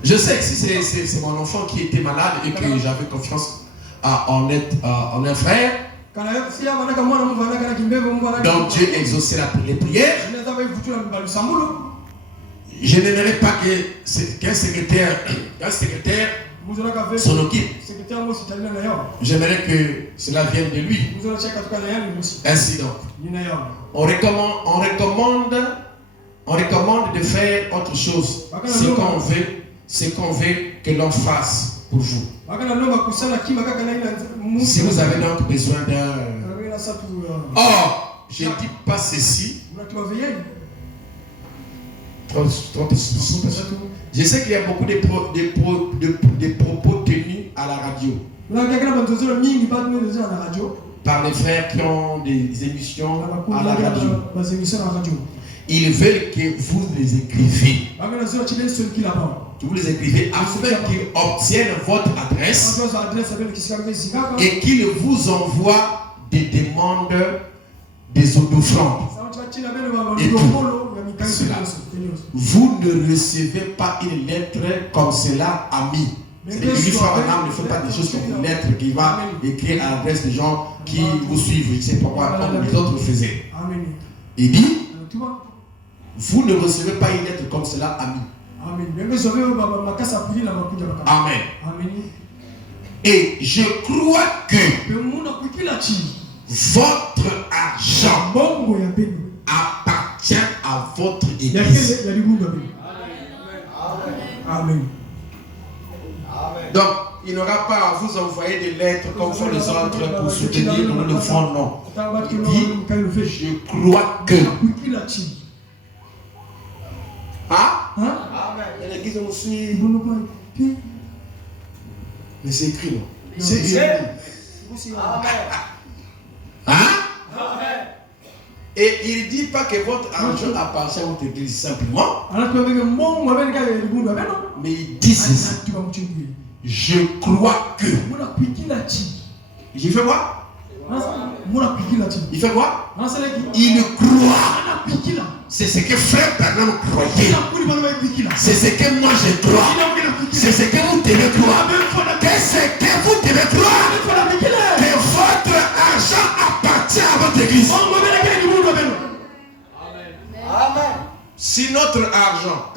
Je sais que si c'est mon enfant qui était malade et que j'avais confiance en un frère, donc Dieu exauçait les prières. Je n'aimerais pas qu'un secrétaire s'en occupe. J'aimerais que cela vienne de lui. Ainsi donc, on recommande de faire autre chose. Ce qu'on veut que l'on fasse pour vous. Si vous avez donc besoin d'un... Or, je ne dis pas ceci. Je sais qu'il y a beaucoup de propos tenus à la radio par les frères qui ont des émissions à la radio. Ils veulent que vous les écriviez. Vous les écrivez afin qu'ils obtiennent votre adresse et qu'ils vous envoient des demandes des offrandes. Et tout cela. Vous ne recevez pas une lettre comme cela, ami. C'est-à-dire que madame ne fait pas des choses comme une lettre qui va écrire à l'adresse des gens qui vous suivent. Je ne sais pas pourquoi, comme les autres le faisaient. Il dit, vous ne recevez pas une lettre comme cela, ami. Amen. Et je crois que votre argent appartient à votre église. Amen. Donc, il n'aura pas à vous envoyer des lettres comme font les autres pour soutenir le fonds, non. Il dit, je crois que. L'église nous suit. Mais c'est écrit, non? C'est écrit. Et il ne dit pas que votre argent appartient à votre église simplement. Mais il dit ceci. Je crois que. J'ai fait quoi? Il fait quoi? Il croit. C'est ce que frère Branham croyait. C'est ce que moi je crois. C'est ce que vous devez croire. Qu'est-ce que vous devez croire? Que votre argent appartient à votre église. Si notre argent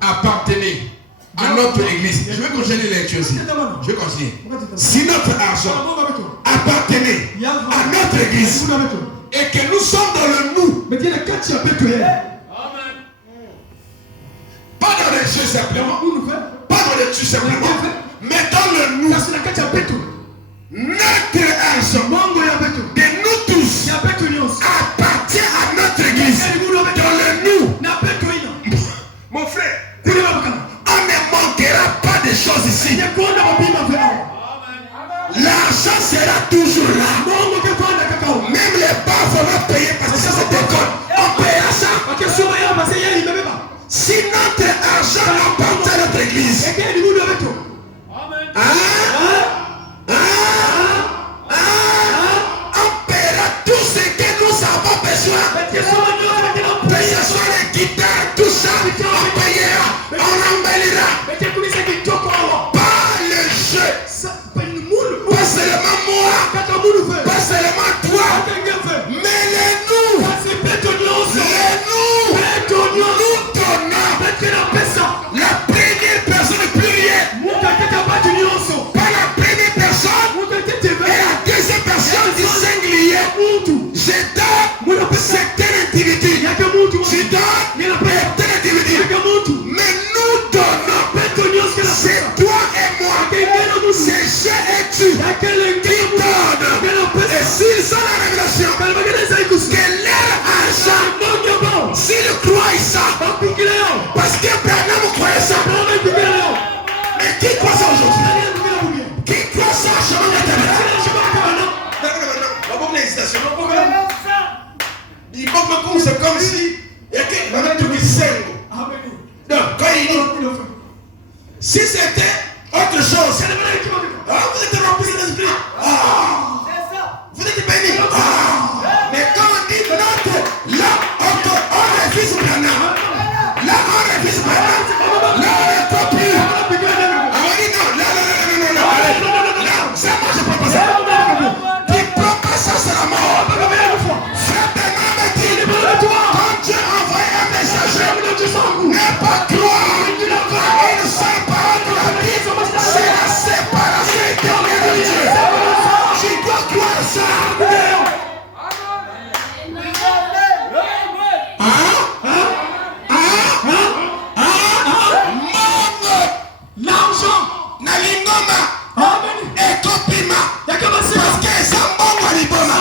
appartenait à notre église, je vais continuer les lectures aussi. Je vais continuer. Si notre argent appartenait à notre église et que nous sommes dans le nous, pas dans les cieux simplement, pas dans les cieux simplement, mais dans le nous, notre argent de nous tous appartient à notre église. Dans le nous, mon frère, on ne manquera pas de choses ici. L'argent sera toujours là. Même les pauvres vont payer parce que ça c'est des codes. On paiera ça. Si notre argent appartient à notre église, on paiera tout ce que nous avons besoin. Que ce soit les guitares, tout ça, on payera, on embellira. Pas le Si c'était autre chose, vous êtes remplis de l'esprit. Vous êtes bénis. Mais quand on dit notre, là, on révise Branham. Là, on révise Branham. Là, on est copie. On dit non, non. Ça marche pas comme ça. Tu prends pas ça, c'est la mort. Frère Branham a dit, quand Dieu a envoyé un messager, n'est pas croire. Une seule parole de la vie, c'est la séparation éternelle de Dieu. Tu dois croire ça. L'argent, Nalingoma, et Kopima, parce que ça m'envoie à l'Iboma.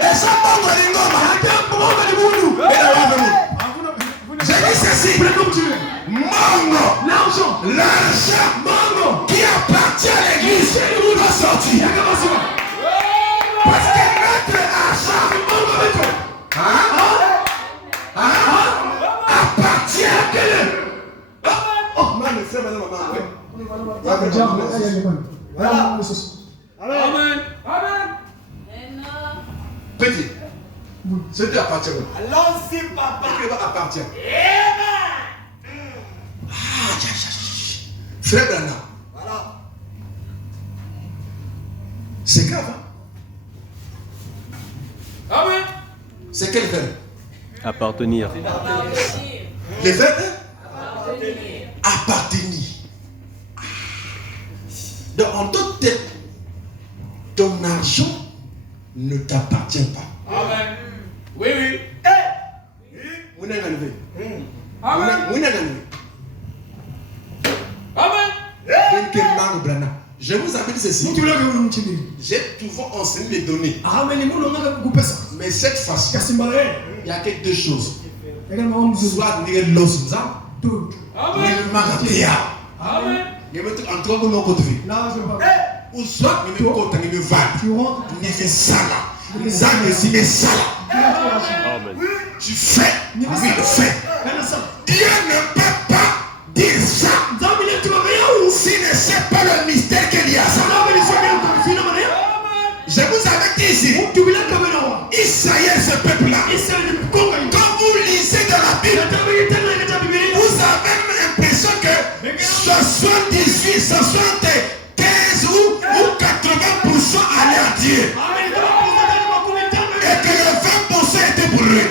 Et ça m'envoie à l'Ingoma. J'ai dit ceci. Mongo, l'argent qui appartient à l'église doit sortir. Parce que notre argent appartient à quel? Amen. Amen. Petit, ce Dieu appartient. Allons-y, papa. Dieu appartient. Frère Branham. Voilà. C'est grave. Hein? Amen. C'est quel verbe? Appartenir. Le verbe appartenir. Donc en toute tête, ton argent ne t'appartient pas. Amen. Oui. Amen. Je vous appelle ceci. J'ai souvent enseigné les données. Mais cette fois-ci, il n'y a que deux choses. Soit l'os, Amen. Amen. ou soit tu fais, oui, le fait. Dieu ne peut pas dire ça s'il ne sait pas le mystère qu'il y a ça. Je vous avais dit ici, Israël, ce peuple-là, quand vous lisez dans la Bible, vous avez l'impression que 78, 75 ou 80% allaient à Dieu. Et que le 20% était pour lui.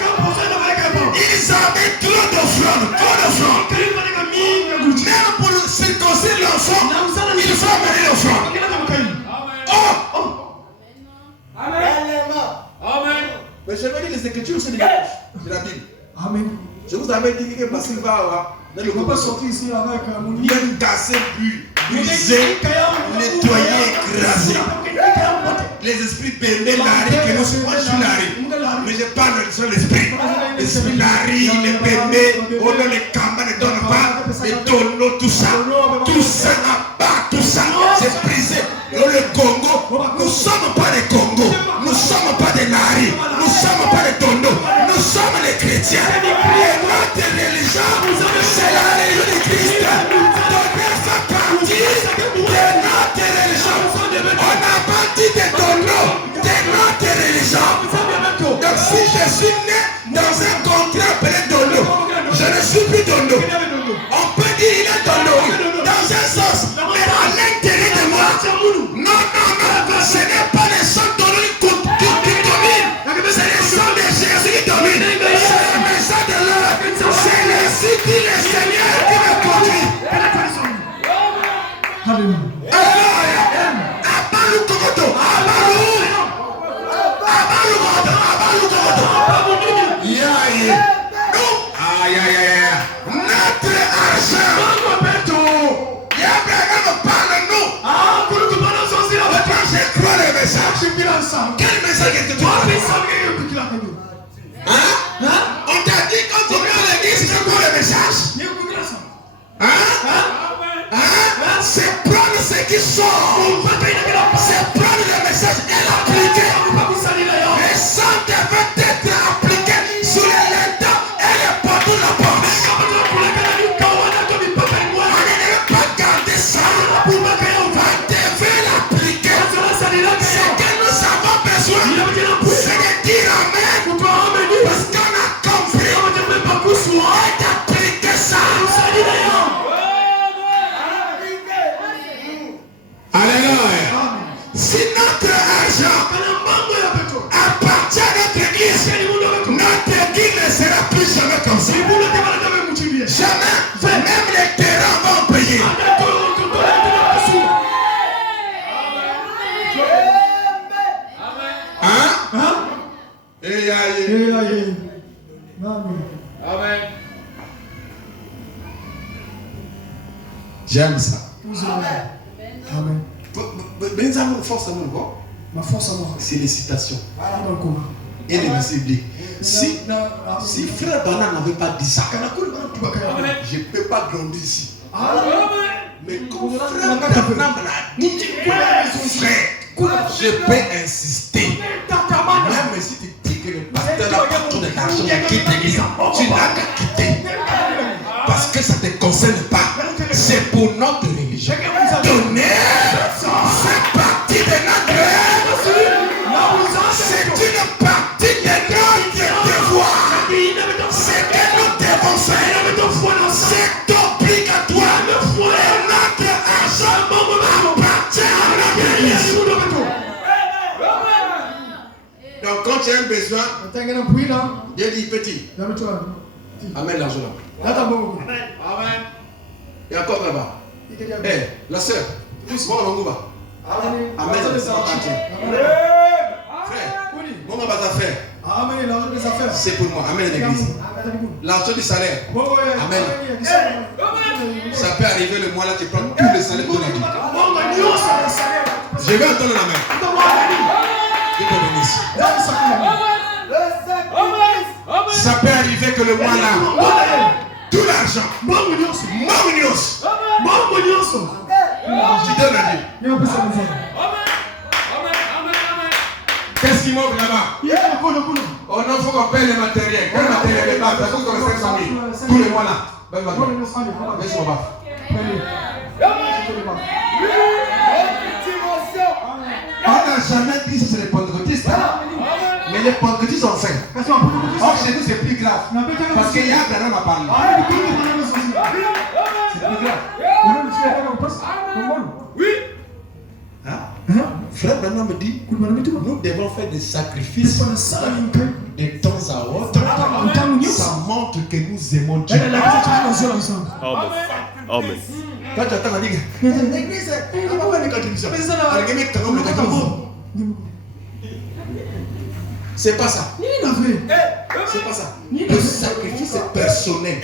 Ils avaient trop d'offrandes. Même pour circoncire l'enfant, il faut amener l'offrande. Amen. Amen. Mais je vais lire les Écritures aussi de la Bible. Amen. Je vous avais dit que parce qu'il va dans le pas sortir ici avec bien cassé, brisé, nettoyé, écrasé. Les esprits permettent l'arrêt que nous sommes sur l'arrêt. Mais je parle sur l'esprit. L'esprit l'arrêt, il les permet. Oh non, les cambas ne donnent pas. Les tonneaux, tout ça. Tout ça abat, tout ça. C'est brisé. Dans le Congo, nous ne sommes pas des Congo. Nous ne sommes pas des Nari. Nous ne sommes pas des tonneaux. Nous sommes les chrétiens. Et notre religion, c'est la religion de Christ. Donner sa partie de notre religion. On n'a pas dit des tonneaux de notre religion. Donc si je suis né dans un contrat appelé tonneau, je ne suis plus tonneau. On peut dire il est tonneau dans un sens, mais à l'intérieur de moi, non, ce n'est pas les sons tonneaux qui dominent, c'est les sons de Jésus qui dominent, c'est la maison de l'heure, c'est le site du Seigneur qui me conduit. Abalou Kokoto, notre argent, parle-nous. Je crois le message. Quel message est-ce que tu as? On t'a dit quand tu viens à l'église, c'est quoi le message? C'est prendre ce qui sort. C'est prendre le message et l'appliquer. Et ça devait être appliqué sur les lettres et les portes de la porte. Même les terrains vont payer. Hein? Amen. J'aime ça. Amen. Ma force à moi. C'est les citations Amen. et les versets bibliques. Si frère Bana n'avait pas dit ça, je ne peux pas grandir ici. Mais comme frère Branham l'a dit, frère, je peux insister. Même si tu dis que le pasteur n'a pas tout de l'argent, il quitte l'église, tu n'as qu'à quitter. Parce que ça ne te concerne pas. C'est pour notre religion. Donner, c'est partie de notre c'est une partie de notre devoir. C'est que nous devons faire. C'est obligatoire. Notre argent appartient à notre église. Donc quand tu as un besoin, Dieu dit petit, amène l'argent là. Amen. Et encore là-bas. La soeur, amène ça. Frère, mon affaire. C'est pour moi, amène l'église. L'argent du salaire, amène. Ça peut arriver le mois là, tu prends tout le salaire de la vie. Je vais entendre la main. Dieu te bénisse. Ça peut arriver que le mois là, tout l'argent, tu donnes à Dieu. Qu'est-ce qui manque là-bas? Oh non, il faut qu'on paye les matériels. Quel matériel est là? Ça coûte comme 500 000. Tous les mois là. Laisse-moi pas. On n'a jamais dit que c'est les pentecôtistes. Mais les pentecôtistes ont faim. Or, chez nous, c'est plus grave. Parce qu'il y a Branham à parler. C'est plus grave. Oui. Frère Branham me dit, nous devons faire des sacrifices de temps à autre. Ça montre que nous aimons Dieu. Amen. Quand tu attends, on dit l'église, on va faire une contribution. C'est pas ça. C'est pas ça. Le sacrifice est personnel.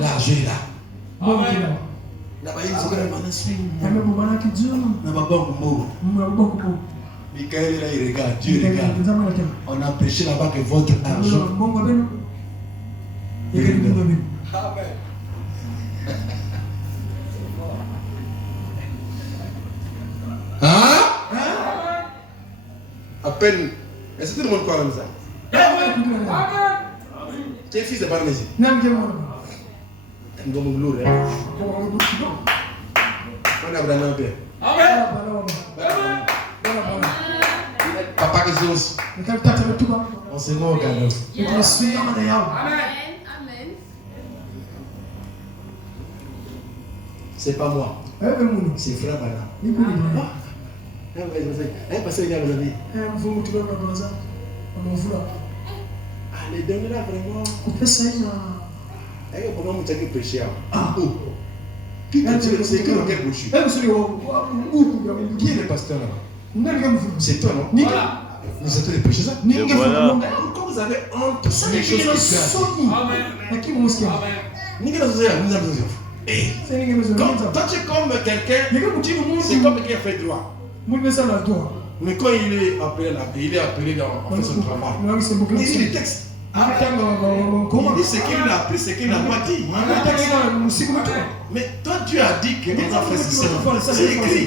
L'argent est là. Michael là, il regarde, Dieu regarde. On a prêché là-bas que votre argent. Hein? À peine. Est-ce que tout le monde croit comme ça? Tu es fils de Barmésie. On a Branham Père. Papa Jesus. On se voit au Ghana. C'est pas moi. C'est frère Branham. Les donner là vraiment. Comment vous avez péché? C'est qui dans quel bouche? Qui est le pasteur là? C'est toi, non? Vous êtes les pécheurs. Pourquoi vous avez honte de ces choses que tu as dit? Quand tu es comme quelqu'un, c'est comme quelqu'un qui a fait droit. Mais quand il est appelé en fait son travail, il lit les textes. Comment dit ce qu'il a appris, ce qu'il n'a pas dit. Mais toi tu as dit que nous avons fait ceci. C'est écrit.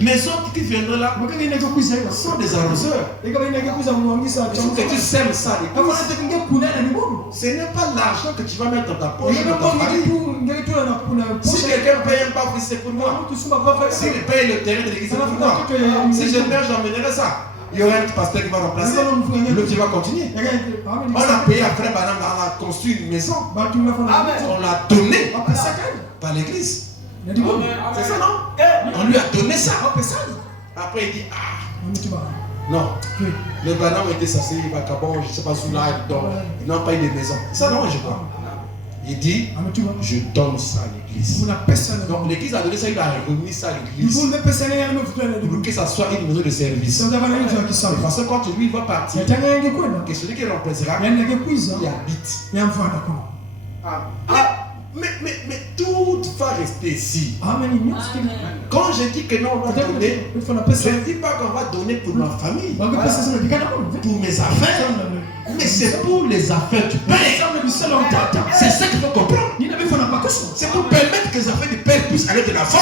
Les autres qui viendront là sont des arroseurs. Il faut que tu sèmes ça. Ce n'est pas l'argent que tu vas mettre dans ta poche. Si quelqu'un paye un pas, c'est pour moi. S'il paye le terrain de l'église, c'est pour moi. Si je meurs, j'emmènerai ça. Il y aura un pasteur qui va remplacer. L'autre qui va continuer. On a payé après, madame, on a construit une maison. On l'a donné. par l'église. C'est C'est ça, non? On lui a donné ça. Après, il dit, non. Le Branham était censé, il va Gabon, je ne sais pas où là, ils n'ont pas eu de maison. Ça, non, je crois. Il dit, je donne ça à l'église. Donc l'église a donné ça, il a remis ça à l'église. Pour que ça soit une maison de service. Parce que quand lui il va partir, que celui qui remplacera, il habite. Mais tout va rester ici. Quand je dis que non, on va donner, je ne dis pas qu'on va donner pour ma famille, pour mes affaires, mais c'est pour les affaires du Père. C'est ça qu'il faut comprendre. C'est pour permettre que les affaires du Père puissent aller de l'avant.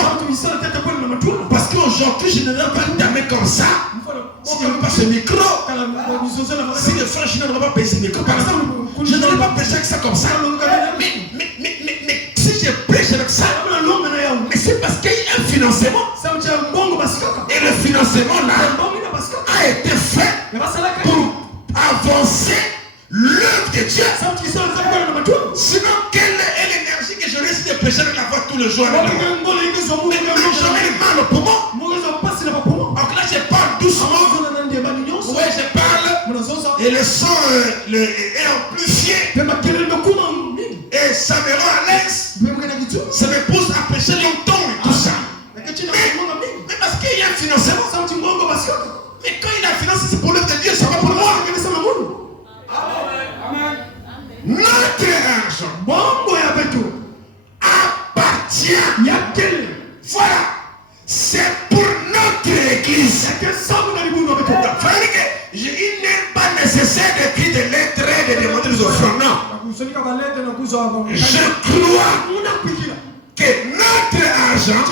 Parce qu'aujourd'hui, je ne donne pas d'âme comme ça. Si je n'ai pas ce micro, si le frère Gino n'aurait pas payé ce micro, par exemple, je n'aurais pas prêché avec ça comme ça. Mais si je prêche avec ça, mais c'est parce qu'il y a un financement. Et le financement là a été fait pour avancer l'œuvre de Dieu. Sinon, quelle est l'énergie que je laisse de prêcher avec la voix tout le jour? Mais jamais le mal au poumon. Donc là, je parle doucement. Ouais, je parle. Et le son est amplifié. Et ça me rend à l'aise. Ça me pousse à prêcher longtemps et tout ça. Mais parce qu'il y a un financement. Mais quand il a financé, c'est pour l'œuvre de Dieu, ça va pour moi. Notre argent appartient. Voilà. C'est pour notre église. Il n'est pas nécessaire d'écrire des lettres et de demander des offrandes. Non. Je crois que notre argent,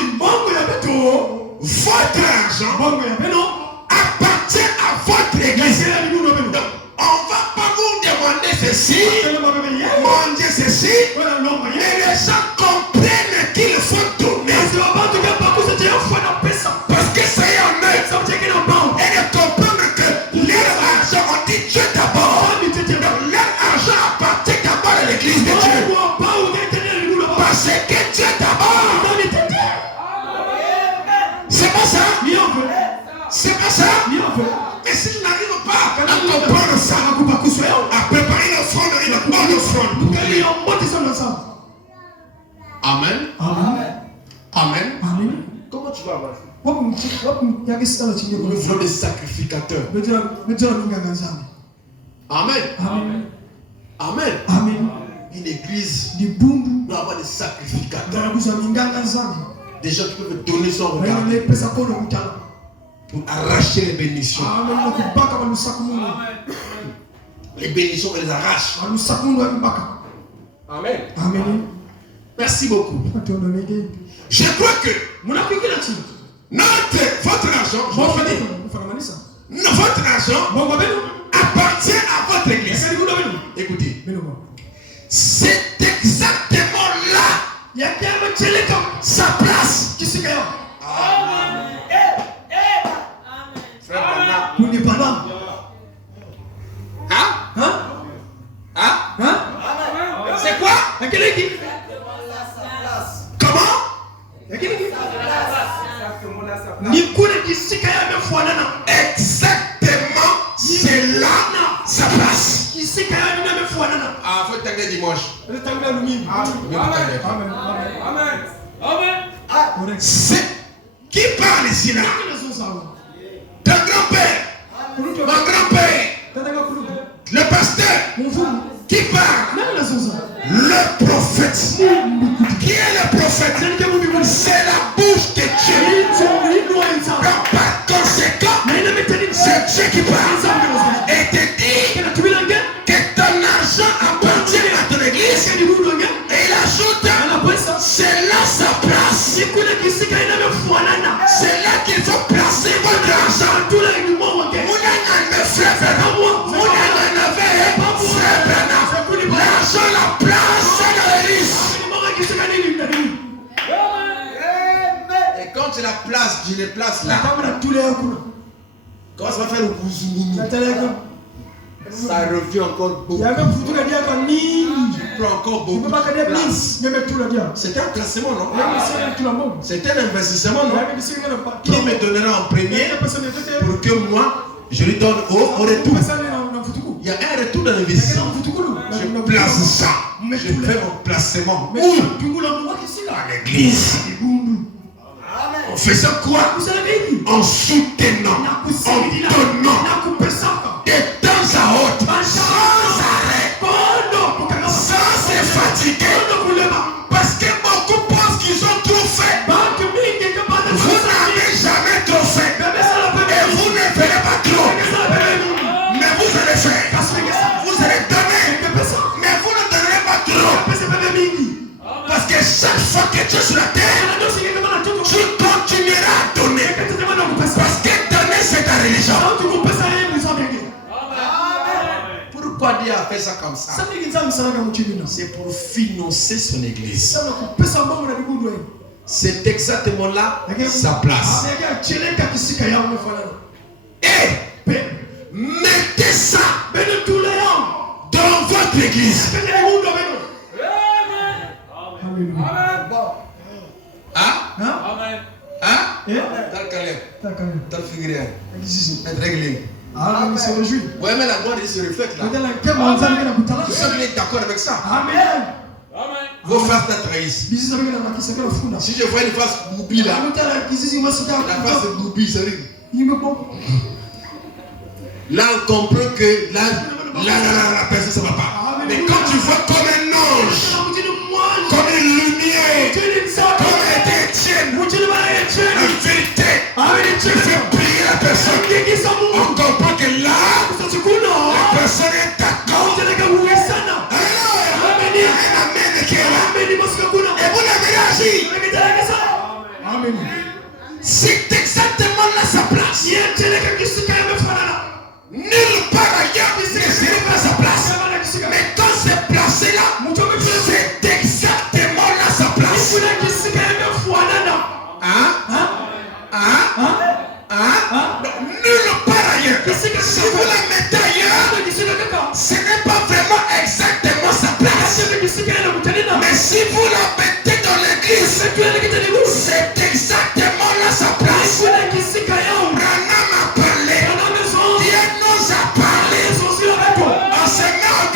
votre argent, appartient à votre église. Donc, on ne va pas vous demander ceci, manger ceci, mais les gens comprennent qu'il faut donner. Parce que ça y est en eux. Et de comprendre que leur argent, on dit Dieu d'abord. Donc leur argent appartient d'abord à l'église de Dieu. Parce que Dieu d'abord. C'est pas ça? C'est pas ça? Mais si tu n'arrives pas à comprendre ça, à préparer une offrande, une bonne offrande. Amen. Amen. Comment tu vas avancer? Nous voulons des sacrificateurs. Amen. Une église doit avoir des sacrificateurs. Des gens qui peuvent donner son regard pour arracher les bénédictions. Les bénédictions, on les arrache. Amen. Merci beaucoup. Je crois que votre argent, votre argent appartient à votre église. Écoutez, c'est exactement là sa place. C'est quoi? Comment? Exactement, c'est là sa place. Ah, faut terminer dimanche. C'est qui parle ici là? Ton grand-père, mon grand-père, le pasteur, qui parle? Le prophète. Qui est le prophète? C'est la bouche de Dieu. Donc par conséquent, c'est Dieu qui parle. Et te dit que ton argent appartient à ton église. Et il ajoute, c'est là sa place. C'est là qu'il faut placer votre argent. L'argent, la place de l'église. Et quand tu la places, je les place là. Quand ça va faire le bouzoumoumou, ça revient encore beaucoup. prend encore Tu ne beaucoup peux pas de garder place. l'église, même tout le diable. C'est un placement, non? C'est C'est un investissement, non? Qui me donnera en premier pour que moi, je lui donne au retour. Il y a un retour dans l'investissement. Je place ça. Je fais mon placement. Où? À l'église. En faisant quoi? En soutenant, en donnant, de temps à autre, sans arrêt, sans se fatiguer. Parce que beaucoup pensent qu'ils ont trop fait. Vous n'avez jamais trop fait. Et vous ne ferez pas trop. Mais vous allez faire. Vous allez donner. Mais vous ne donnerez pas trop. Parce que chaque fois que tu es sur la terre, tu continueras à donner. Parce que donner, c'est ta religion. Pourquoi Dieu a fait ça comme ça? C'est pour financer son église. C'est exactement là sa place. Et mettez ça dans votre église. Hein? Hein? Dans Calais, dans Figueria, être réglé. Ouais, mais la gloire de Dieu se reflète là. Je sais que vous êtes d'accord avec ça. Vos faces te trahissent. Si je vois une face boubie là, la face de boubie, ça veut dire. Là, on comprend que la personne, ça ne va pas. Mais quand tu vois comme un ange, comme une lumière, comme un Étienne, la vérité, tu fais prier la personne. On comprend que là, la personne est d'accord. Alléluia. Un amen qui est là. Et vous l'avez réagi. C'est exactement là sa place. Nulle part ailleurs, ce n'est pas sa place. Mais quand c'est placé là, c'est exactement là sa place. Nulle part ailleurs. Si vous la mettez ailleurs, ce n'est pas vraiment exactement sa place. Mais si vous la mettez dans l'église, c'est exactement là sa place. Branham a parlé. Dieu nous a parlé. On se met en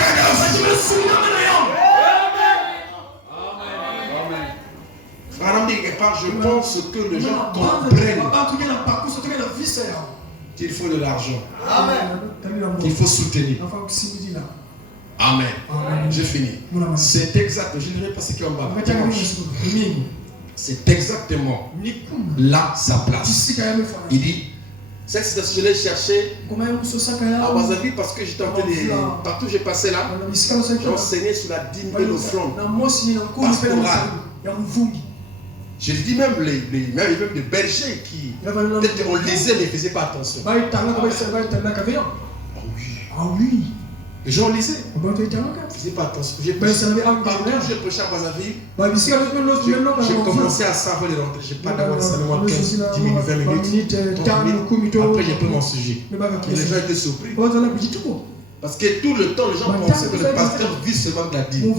Branham dit quelque part, je pense que les gens comprennent qu'il faut de l'argent, qu'il faut soutenir. Amen. J'ai fini. C'est exact. Je ne dirai pas ce qu'il y a en bas. C'est exactement là sa place. Il dit, cette citation, je l'ai cherchée à Brazzaville parce que j'étais en train de... Partout où j'ai passé là, j'ai enseigné sur la dîme et l'offrande pastorale. Je dis même les bergers qui, peut-être on lisait mais ne faisaient pas attention. Ah oui. Les gens lisaient. Ils ne faisaient pas attention. Partout où j'ai prêché à Brazzaville, j'ai commencé à savoir les rentrées. Je n'ai pas d'avoir seulement 15, 10 minutes, 20 minutes, 30 minutes. Après, j'ai pris mon sujet. Et les gens étaient surpris. Parce que tout le temps, les gens pensaient que le pasteur vit seulement de la dîme.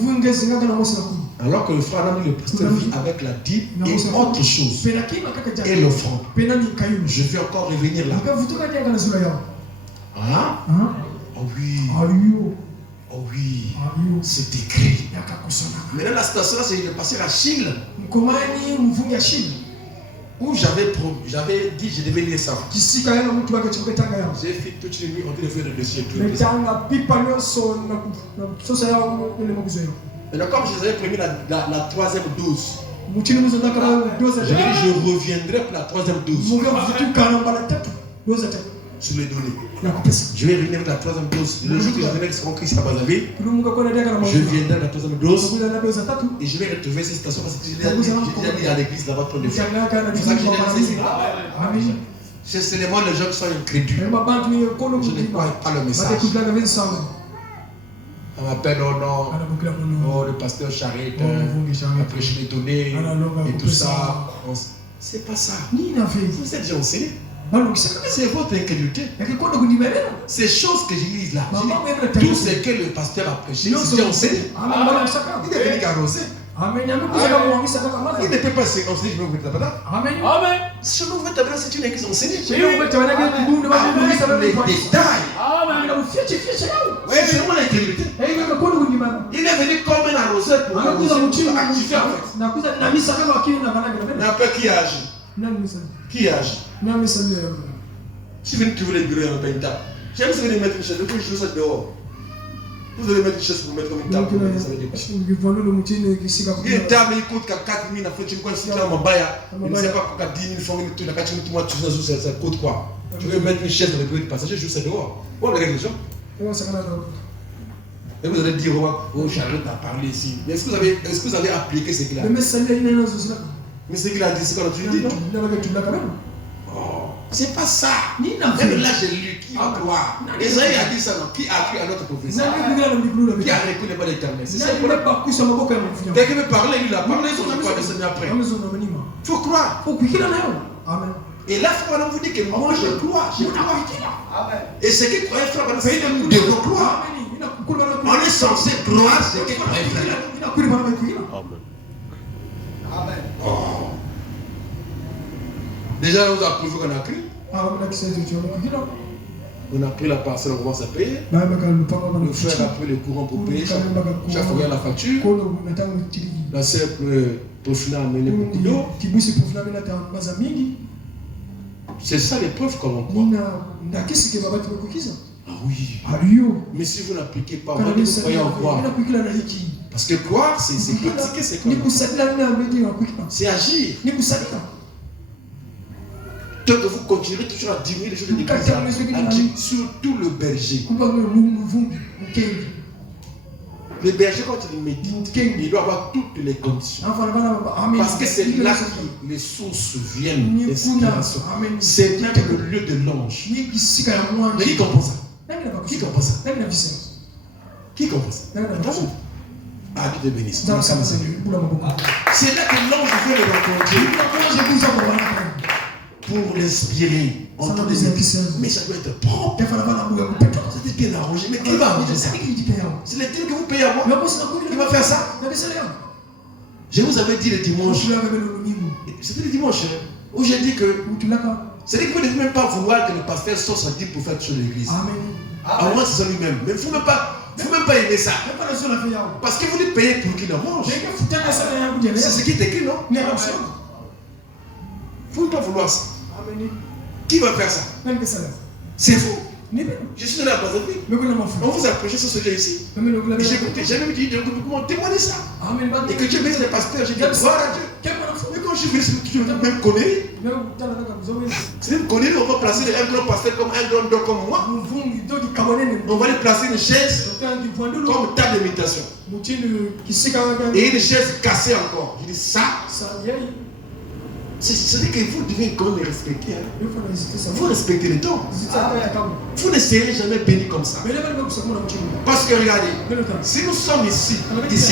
Alors que le frère a dit le pasteur vit avec la dîme et autre chose. Et l'offrande. Je vais encore revenir là. Ah oui. Oh oui. C'est écrit. Maintenant, la station là, c'est le pasteur à Chine. Où j'avais dit je devais lire ça. J'ai fait toute une nuit, on devait faire le dossier. Et comme je avais prévu la troisième dose, je reviendrai pour la troisième dose. Sur les données. Je vais revenir avec la troisième dose. Le jour que je venais avec Christ à Brazzaville, je viendrai avec la troisième dose et je vais retrouver cette station parce que j'ai déjà dit à l'église là-bas pour les fois. C'est pour ça que j'ai dit ici. C'est seulement les gens qui sont incrédules. Je ne crois pas le message. On m'appelle oh, le pasteur Charrette, après je vais donner et tout ça. C'est pas ça. Vous êtes déjà enseigné. C'est votre incrédulité. Ces choses que je lis là, tout ce que le pasteur a prêché, c'est enseigné. Il est venu carrosser. Il ne peut pas se enseigner, je vais vous mettre là-bas. Amen. Si je vous mets là-bas, c'est une église enseignée. Amen. Les détails. Amen. C'est vraiment l'incrédulité. Il est venu comme un arroseur pour activer en fait. Mais après, qui agit? Qui agit? Si vous venez le bureau en une table, j'aime si vous allez mettre une chaise, vous jouez ça dehors. Vous allez mettre une chaise pour mettre comme une table. Une table, il coûte 4 000, tu me si tu as un baya, il ne sait pas qu'à 10 000 francs, tu n'as pas tu ça coûte quoi? Tu veux mettre une chaise dans le bureau du passager, je joue ça dehors. Vous regardez les gens. Et vous allez dire, oh Charlotte a parlé ici. Mais est-ce que vous avez appliqué ce qu'il a dit? Mais ce qu'il a dit, c'est quand tu dis. Oh, c'est pas ça. Même là, j'ai lu qui va croire. Esaïe a dit ça, non? Qui a cru à notre prophétie? Qui a reconnu pas l'éternel? C'est ça. Quelqu'un veut parler, lui, il a parlé, ils ont pas descendu après. Il faut croire. Et là, frère, vous dit que moi, je crois. Et ce qui croit, frère, nous devons croire. On est censé croire ce qui croit, frère. Oh. Déjà, on a prouvé qu'on a cru. On a pris la parcelle, on commence à payer. Le frère a pris le courant pour payer. Chaque fois, il y a la facture. La sœur pour finir à amener beaucoup d'eau. C'est ça les preuves qu'on croit. Ah oui. Mais si vous n'appliquez pas, vous croyez en croire. Parce que croire, c'est pratiquer, c'est quoi? C'est agir. Tant que vous continuerez toujours à diminuer les choses de l'église, surtout le berger. Le berger, quand il médite, il doit avoir toutes les conditions. Parce que c'est là que les sources viennent, l'inspiration. C'est même le lieu de l'ange. Mais qui comprend ça? Qui comprend ça? Qui comprend ça? Ah, Dieu te bénisse. C'est là que l'ange vient le rencontrer pour l'inspirer. Mais ça doit être propre. C'est bien arrangé. Mais qui va arranger ça? C'est le dieu que vous payez à moi. Qui va faire ça? Je vous avais dit le dimanche. C'était le dimanche où j'ai dit que c'est-à-dire que vous ne devez même pas vouloir que le pasteur sorte sa dîme pour faire sur l'église. À moi, c'est ça lui-même. Mais il ne faut même pas aimer ça. Parce que vous lui payez pour qu'il en mange. C'est ce qui est écrit, non? Il ne faut pas vouloir ça. Qui va faire ça? C'est vous. Je suis allé à Brazzaville. On vous a prêché ce sujet ici. Et j'ai écouté, j'ai même dit comment témoigner ça. Et que Dieu bénisse les pasteurs. J'ai dit, gloire à Dieu. Mais quand je suis venu, tu même connerie. C'est une connerie, on va placer un grand pasteur comme un grand dos comme moi. On va lui placer une chaise comme table d'imitation. Et une chaise cassée encore. Je dis ça. C'est-à-dire que vous devez quand même les respecter. Vous respectez les temps. Vous ne serez jamais béni comme ça. Parce que regardez, si nous sommes ici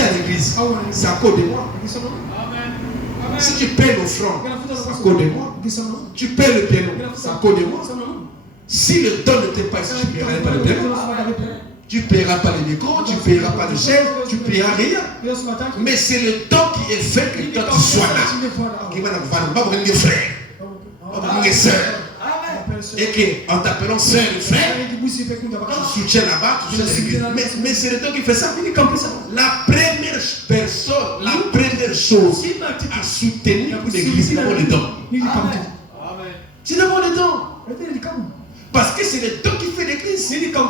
à l'église, c'est à cause de moi. Si tu paies l'offrande, c'est à cause de moi. Tu paies le piano, c'est à cause de moi. Si le don ne t'est pas ici, tu ne paieras pas le piano. Tu ne paieras pas les micros, tu ne paieras pas le chef, tu ne paieras rien. Mais c'est le temps qui est fait que toi tu sois là. Qui va nous faire des frères, des sœurs. Et qu'en t'appelant sœur et frère, tu soutiens là-bas, tu soutiens l'église. Mais c'est le temps qui fait ça. La première personne, la première chose à soutenir pour l'église, c'est d'abord le don. C'est d'abord le don. Parce que c'est le temps qui fait l'église. C'est le temps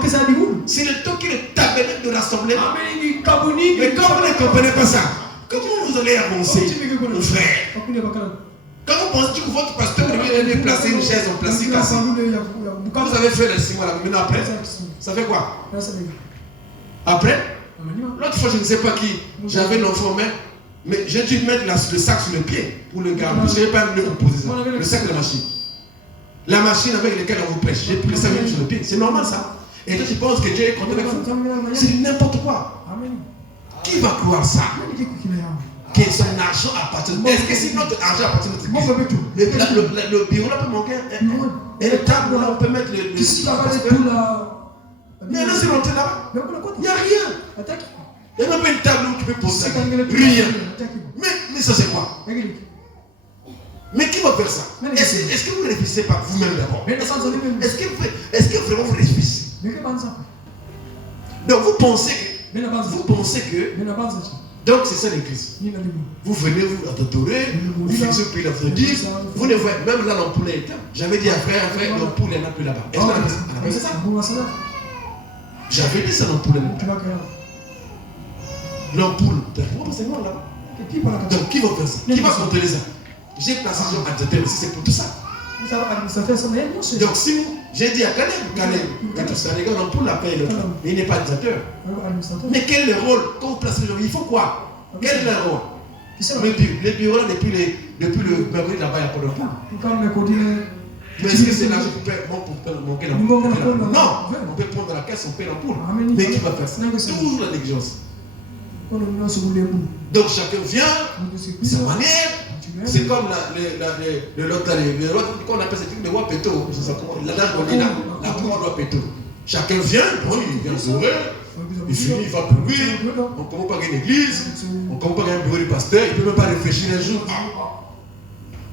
qui est le tabernacle de rassemblement. Mais quand vous ne comprenez pas ça, comment vous allez avancer, nos frères? Quand vous pensez que votre pasteur devait placer une chaise en plastique cassé, quand vous avez fait les 6 mois là, maintenant après, ça fait quoi? Après, l'autre fois je ne sais pas qui, j'avais l'enfant mais j'ai dû mettre le sac sur le pied pour le garder. Je n'avais pas le proposer ça. Le sac de la machine. La machine avec laquelle on vous prêche, j'ai pris le sac sur le pied. C'est normal ça. Et toi tu penses que Dieu est content avec vous? C'est n'importe quoi. Qui va croire ça? que son argent appartient. Est-ce que si notre argent appartient à notre église, le bureau là peut manquer et le table là, on peut mettre le mais là, c'est rentré là-bas. Il n'y a rien. Il n'y a même pas une table où tu peux poser. Rien. Mais ça, c'est quoi? Mais qui va faire ça? Est-ce que vous ne réfléchissez pas vous-même d'abord? Est-ce que vraiment vous réfléchissez? Donc vous pensez que donc c'est ça l'église. Vous venez, vous adorer, vous finissez puis l'aphrodite, vous ne voyez même là l'ampoule est éteinte. J'avais dit après l'ampoule elle n'a plus là-bas. Est-ce qu'on a fait ça? J'avais dit ça l'ampoule est là-bas. L'ampoule, c'est moi là-bas. Donc qui va faire ça? Qui va contrôler ça? J'ai placé Jean administrateur aussi, c'est pour tout ça. Donc si j'ai dit à Caleb, les gars, l'ampoule la paye, il n'est pas administrateur. Mais quel est le rôle quand vous placez les gens? Il faut quoi? Quel est le rôle? Les bureaux là, depuis le mercredi là-bas, il n'y a pas d'ampoule. Mais est-ce que c'est là que pour manquer l'ampoule? Non, on peut prendre la caisse, on paye l'ampoule. Mais qui va faire ça? Toujours la négligence. Donc chacun vient, sa manière. C'est comme l'autre, qu'on appelle ce truc de roi péto. L'adage qu'on dit là, la boue du roi péto. Chacun vient, il vient sauver, il finit, il va pour lui, on ne commence pas à une église, on ne commence pas à un bureau du pasteur, il ne peut même pas réfléchir un jour.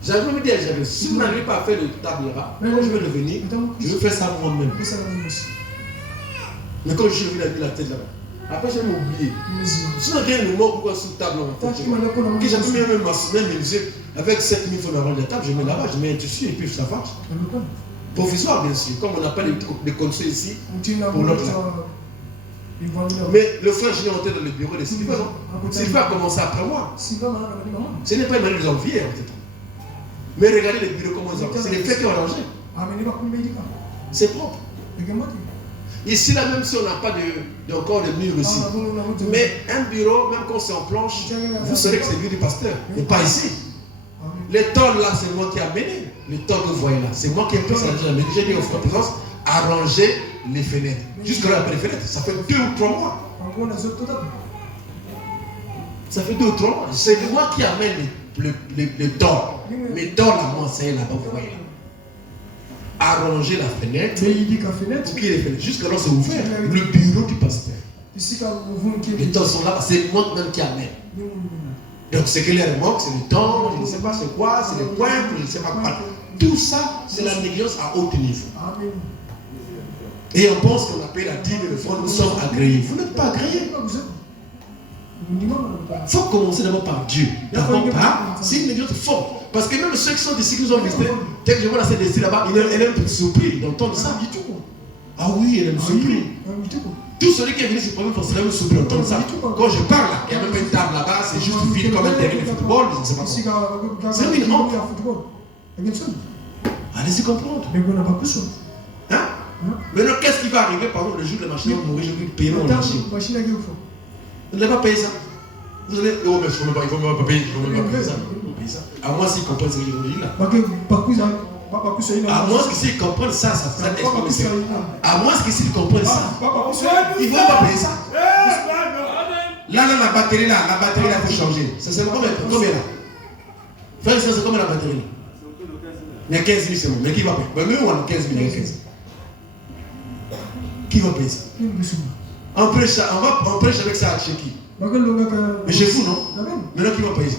J'avais même dit, si vous n'arrivez pas à faire de table là-bas, quand je vais revenir, je vais faire ça moi-même. Mais quand je suis venu la tête là-bas, après j'ai oublié. Si on a bien le mot pourquoi sous table on fait. Que j'avais même mes yeux avec 7000 francs d'argent de table, je mets là-bas, je mets un tissu et puis ça marche. Provisoire bien sûr, comme on n'a pas les conseils ici pour l'autre là. Mais le frère je l'ai monté dans le bureau de Sylvain. Sylvain a commencé après moi. Ce n'est pas une manière de les envier en fait. Mais regardez les bureaux comment ils ont. C'est les faits qui ont rangé. C'est propre. Ici, là, même si on n'a pas encore de mur ici, mais un bureau, même quand c'est en planche, vous saurez que c'est le bureau du pasteur, mais pas ici. Les tôles là, c'est moi qui ai amené. Les tôles que vous voyez là, c'est moi qui ai pris ça. J'ai dit au frère Présence, arranger les fenêtres. Jusque-là, il n'y a pas de fenêtres. Ça fait 2 ou 3 mois. Ça fait 2 ou 3 mois. C'est moi qui amène les tôles. Mes tôles là, moi, c'est là-bas, vous voyez là. Arranger la fenêtre. Pour qu'il y ait les fenêtres. Jusque là, c'est ouvert. Le bureau du pasteur. Les temps sont là, c'est moi même qui amène. Donc, ce que les remarques, c'est le temps, je ne sais pas c'est quoi, c'est les points, je ne sais pas quoi. Tout ça, c'est la négligence à haut niveau. Et on pense qu'on appelle la dîme et le front, nous sommes agréés. Vous n'êtes pas agréés. Il faut commencer d'abord par Dieu. D'abord par, c'est une négligence forte. Parce que même ceux qui sont d'ici, qui nous ont visités, dès que je vois la scène d'ici là-bas, elle aime être surpris d'entendre ça. Ah oui, elle aime surpris. Tout celui qui est venu se promener pour se réveiller surpris d'entendre ça. Quand je parle là, il y a même pas une table là-bas, c'est juste vide comme un terrain de football, je ne sais pas quoi. C'est une honte. Allez-y comprendre. Hein? Maintenant, qu'est-ce qui va arriver par exemple le jour de la machine va mourir, je vais payer mon machine. Vous n'allez pas payer ça. Vous allez, oh mais il ne faut même pas payer, ça. À moins s'ils comprennent ce que je dis là. À moins qu'ils comprennent ça, ça explique. À moins qu'ils comprennent ça. Ils ne vont pas payer ça. Là, la batterie là, il faut changer. Ça c'est combien là? Frère, c'est combien la batterie là? Il y a 15 000 c'est bon. Mais qui va payer? Mais nous on a 15 000, il y a 15 000. Qui va payer ça? On prêche avec ça à Tchéquie. Mais chez vous, non? Maintenant, qui va payer ça?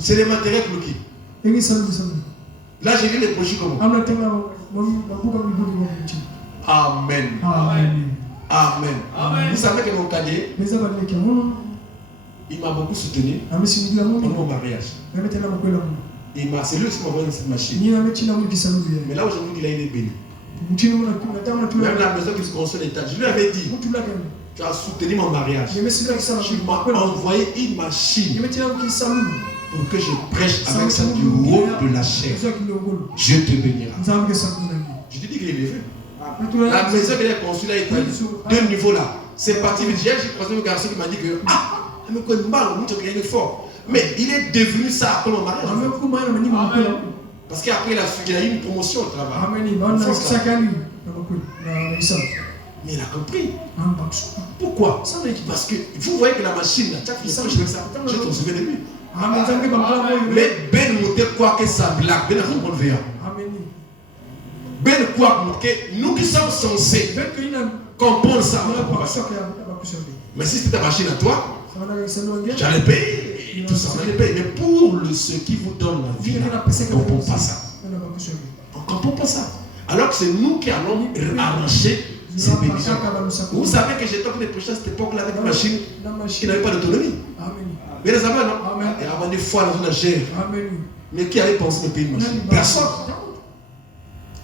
C'est les matériels bloqués. Là, j'ai vu les projets comment? Amen. Amen. Vous savez que mon cadet, il m'a beaucoup soutenu pour mon mariage. C'est lui qui m'a envoyé cette machine. Mais là, aujourd'hui, il a été béni. Même la maison qui se construit l'état, je lui avais dit, tu as soutenu mon mariage. Tu m'as envoyé une machine pour que je prêche avec ça du haut de la chair. Je te bénirai. Je te dis qu'il est fait. La maison qu'elle a construite là, il y a 2 niveaux là. C'est parti, j'ai croisé un garçon qui m'a dit que mais quoi, il est fort. Mais il est devenu ça après mon mariage. Parce qu'après il a eu une promotion au travail. Mais il a compris. Un bakso. Pourquoi? Ça veut dire Parce que vous voyez que la machine, là, chaque fois que je fais ça, je te souviens de lui. Amen. Zangi bakala mo. Mais Ben monte quoi que ça blague, Ben a fait le verre. Amen. Ben quoi que nous qui sommes censés Ben que ina comprendre ça. na bakso ka bakso. Mais si c'était ta machine à toi, Ça va na selo ngia. j'allais payer. Tout ça, on allait payer. Mais pour ceux qui vous donnent la vie, là, on ne comprend pas ça. On ne comprend pas ça. Alors que c'est nous qui allons arranger ces bénédictions. Vous savez que j'étais en train de prêcher à cette époque-là avec une machine qui n'avait pas d'autonomie. Amen. Mais les amis, non? Amen. Et avant des fois dans une chair. Amen. Mais qui allait penser de payer une machine? Personne.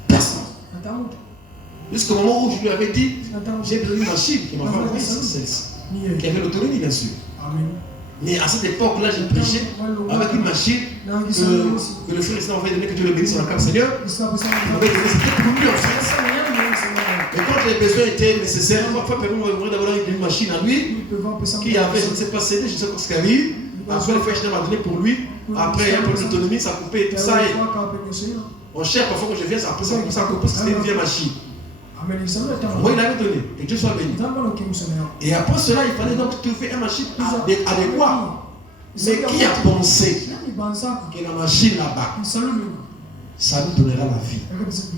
Personne. Jusqu'au moment où je lui avais dit, j'ai besoin d'une machine qui m'a fait un qui avait l'autonomie, bien sûr. Amen. Mais à cette époque-là, j'ai prêché avec une machine que le frère Islam avait donné, que Dieu le bénisse sur la carte Seigneur. Il m'avait donné, c'était pour lui en fait. Et quand les besoins étaient nécessaires, parfois, Père, on va d'avoir une machine à lui qui avait, je ne sais pas, cédé, je ne sais pas ce qu'il a eu. Après, le frère Islam m'a donné pour lui. Après, il y a un peu d'autonomie, ça coupait et tout ça. Et on cherche parfois quand je viens, après ça a coupé parce que c'était une vieille machine. Moi, il avait donné. Que Dieu soit béni. Et après cela, il fallait donc trouver une machine adéquate. Mais qui a pensé que la machine là-bas, ça nous donnera la vie?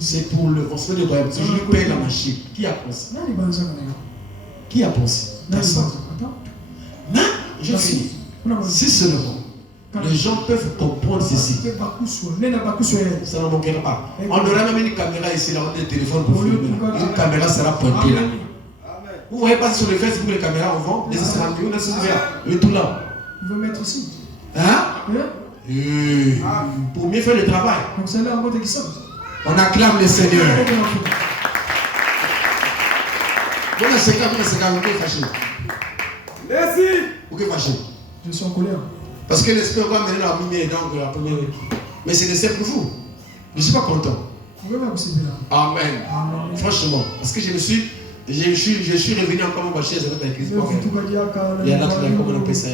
C'est pour le conseil de royaume. Si je lui paye la machine, qui a pensé? Qui a pensé? Personne. Mais, je finis. Si seulement les gens peuvent comprendre ceci, ça ne manquera pas. On aura même une caméra ici, là, on a des téléphones pour filmer. Une caméra sera pointée là. Vous voyez pas sur le Facebook les caméras au vent, les Israéliens, on a ce le tout là. Vous pouvez mettre aussi. Hein? Pour mieux faire le travail. Donc c'est là en mode qui on acclame le Seigneur. Vous êtes fâché. Merci. Vous êtes fâché. Je suis en colère. Parce que l'esprit va mener la lumière dans la première équipe. Mais c'est nécessaire pour vous. Je ne suis pas content. Amen. Amen. Franchement. Parce que je suis revenu encore à ma chaise avec la crise. Il y a là qui comment on appelle ça.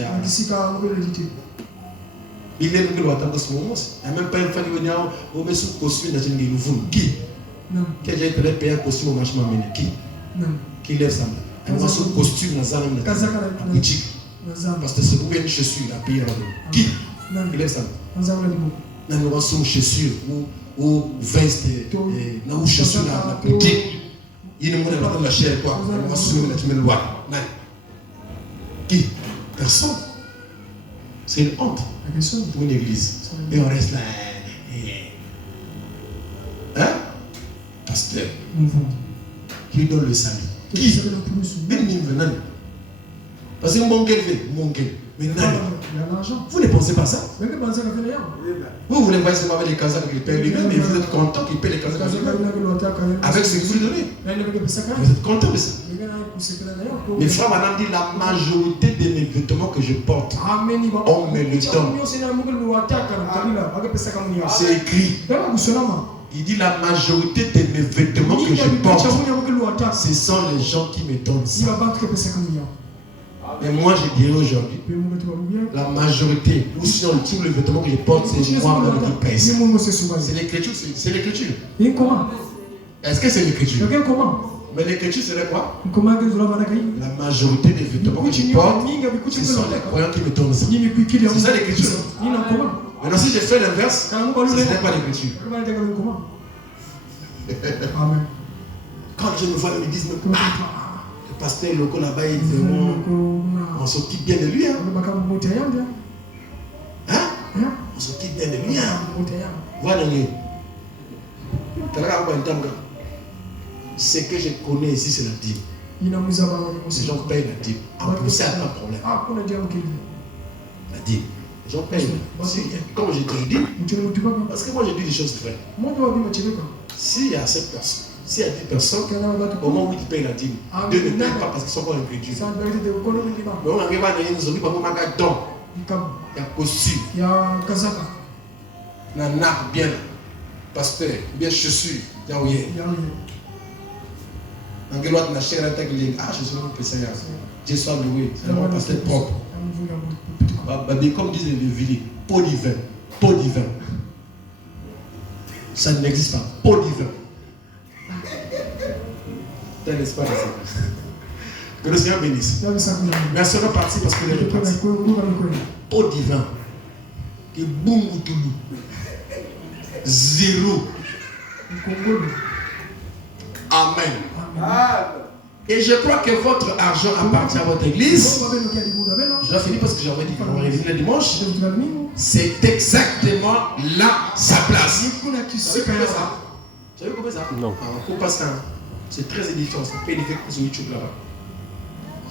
Il est venu à ce moment. Il n'y a même pas une fois qui vient au met sous costume dans une gueule. Qui? Qui a déjà payé un costume au marché mené? Qui? Qui lève ça? Il y a sous costume dans la boutique. Parce que c'est où une chaussure à payer. Qui? Il lève ça? Dans une chaussure ou veste, dans une chaussure à la boutique. Il ne m'a pas de la chair, quoi. On va soumettre la tunnel loi. Qui? Personne. C'est une honte pour une église. Et on reste là. Hein? Pasteur. Qui donne le salut? Qui? Parce que mon gueule fait. Mais non. Vous ne pensez pas ça? Vous voulez voir seulement avec les casas qu'il paye lui-même, mais vous êtes content qu'il paye les casas avec ce que vous lui donnez. Vous êtes content de ça? Mes frères, madame dit la majorité de mes vêtements que je porte, on me le donne. C'est écrit. Il dit la majorité de mes vêtements que je porte, ce sont les gens qui me donnent ça. Mais moi je dirais aujourd'hui, la majorité, ou sinon tous les vêtements que je porte, c'est moi-même qui paye ça. C'est l'écriture, c'est l'écriture. Est-ce que c'est l'écriture? Mais l'écriture serait quoi? La majorité des vêtements que je porte, ce sont les croyants qui me donnent ça. C'est ça l'écriture. Maintenant si je fais l'inverse, ce n'est pas l'écriture. Quand je me vois, ils me disent, le pasteur local là-bas, il dit vraiment, on s'occupe bien de lui. Hein? On s'occupe bien de lui. Voilà. Ce que je connais ici, c'est la dîme. Les gens payent la dîme. En plus, ça n'a pas de problème. La dîme. Les gens payent. Comme je te le dis, parce que moi je dis des choses vraies. S'il y a 7 personnes, s'il y a 10 personnes, au moment où ils payent la dîme, 2 ne payent pas parce qu'ils sont pas incrédules. Mais on arrive à nous dire, il y a costume, il y a nappe bien, pasteur, bien chaussure, il y a rien. Je suis un peu Dieu soit loué, c'est un pasteur propre. Comme disent les villes, pot divin, pot divin. Ça n'existe pas, pot divin. n'est-ce pas, que le Seigneur bénisse. Yabe sakuya. Merci de partir parce que les repartis. Au divin. Que boum ou toulou. Zéro. Amen. Et je crois que votre argent appartient à votre église. Je vais finir parce que j'aurais dit qu'on va réviser le dimanche. C'est exactement là sa place. Vous savez combien ça? Non. C'est très édifiant. C'est pas édifiant pour YouTube là-bas.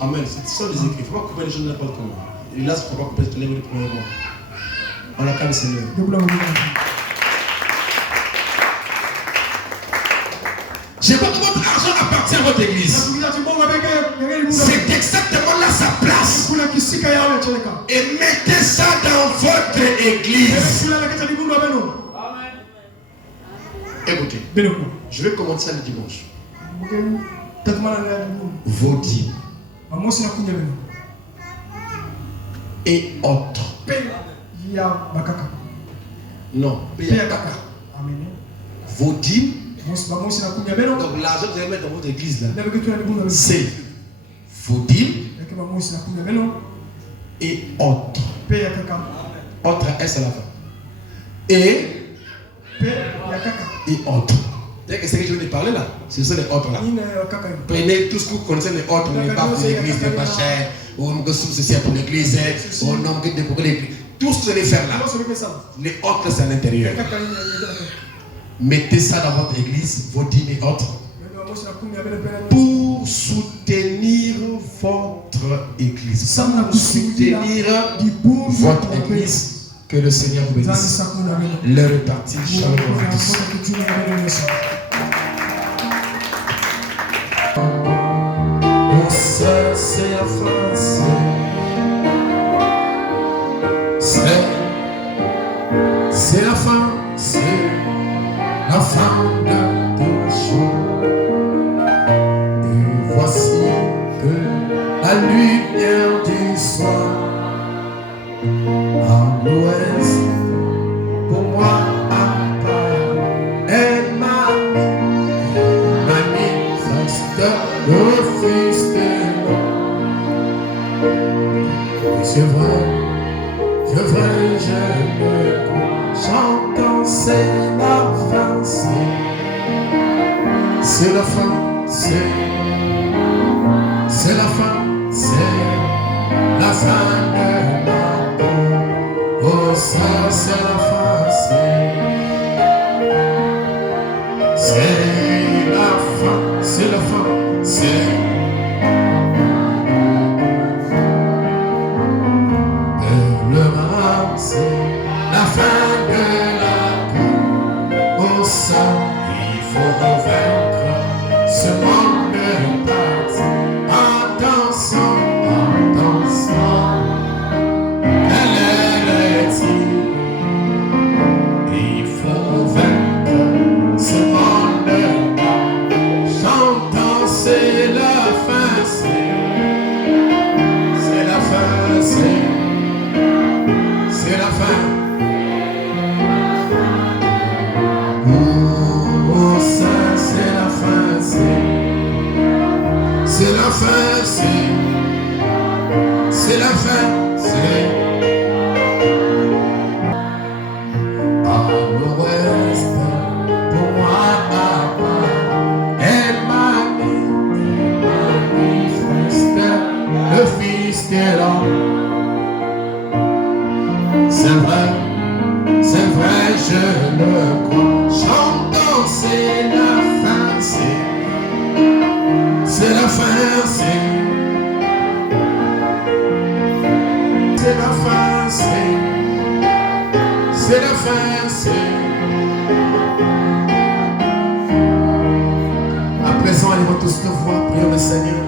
Amen. C'est ça les écrits. Il ne faut pas couper les gens n'importe comment. Et là, il ne faut pas couper les gens les premiers mois. On acclame le Seigneur. Je crois que votre argent appartient à votre église. C'est exactement là sa place. Et mettez ça dans votre église. Écoutez, je vais commencer le dimanche. Vos dîmes et autres. Non, vos dîmes. Donc l'argent que vous allez mettre dans votre église là, c'est vos dîmes et autres. Autres S à la fin. Et autres. C'est ce que je viens de parler là. Ce sont les autres là. Prenez tout ce que vous connaissez, les autres, les pas pour l'église, les pas chers, ou ceci pour l'église, ou non, pour l'église. Tout ce que vous allez faire là, les autres c'est à l'intérieur. Mettez ça dans votre église, vos dîmes et autres, pour soutenir votre église. Pour soutenir votre église. Que le Seigneur vous bénisse. L'heure est partie. Shalom. C'est la France. C'est la fin. C'est la fin de tout jour. Et voici que la lumière du soir à l'ouest, pour moi apparaît, elle manifeste le Fils de l'homme. Et c'est vrai, je le crois, j'entends, c'est la fin, c'est la fin, c'est la fin, c'est la fin de la vie. Oh, ça c'est la fin, c'est la fin, c'est la fin, c'est le mal, c'est la fin de la cour. Oh, ça, il faut vaincre ce monde parti en dansant, il faut vaincre ce monde chantant, c'est la fin, c'est la fin, c'est la fin. Oh, ça c'est la fin, c'est la fin, c'est la fin, à l'ouest, pour moi, elle manifeste le Fils de l'homme. C'est vrai, je le crois. J'entends, c'est la fin, c'est la fin, c'est la fin, c'est la fin, À présent, allez-vous tous nous voir, prions le Seigneur.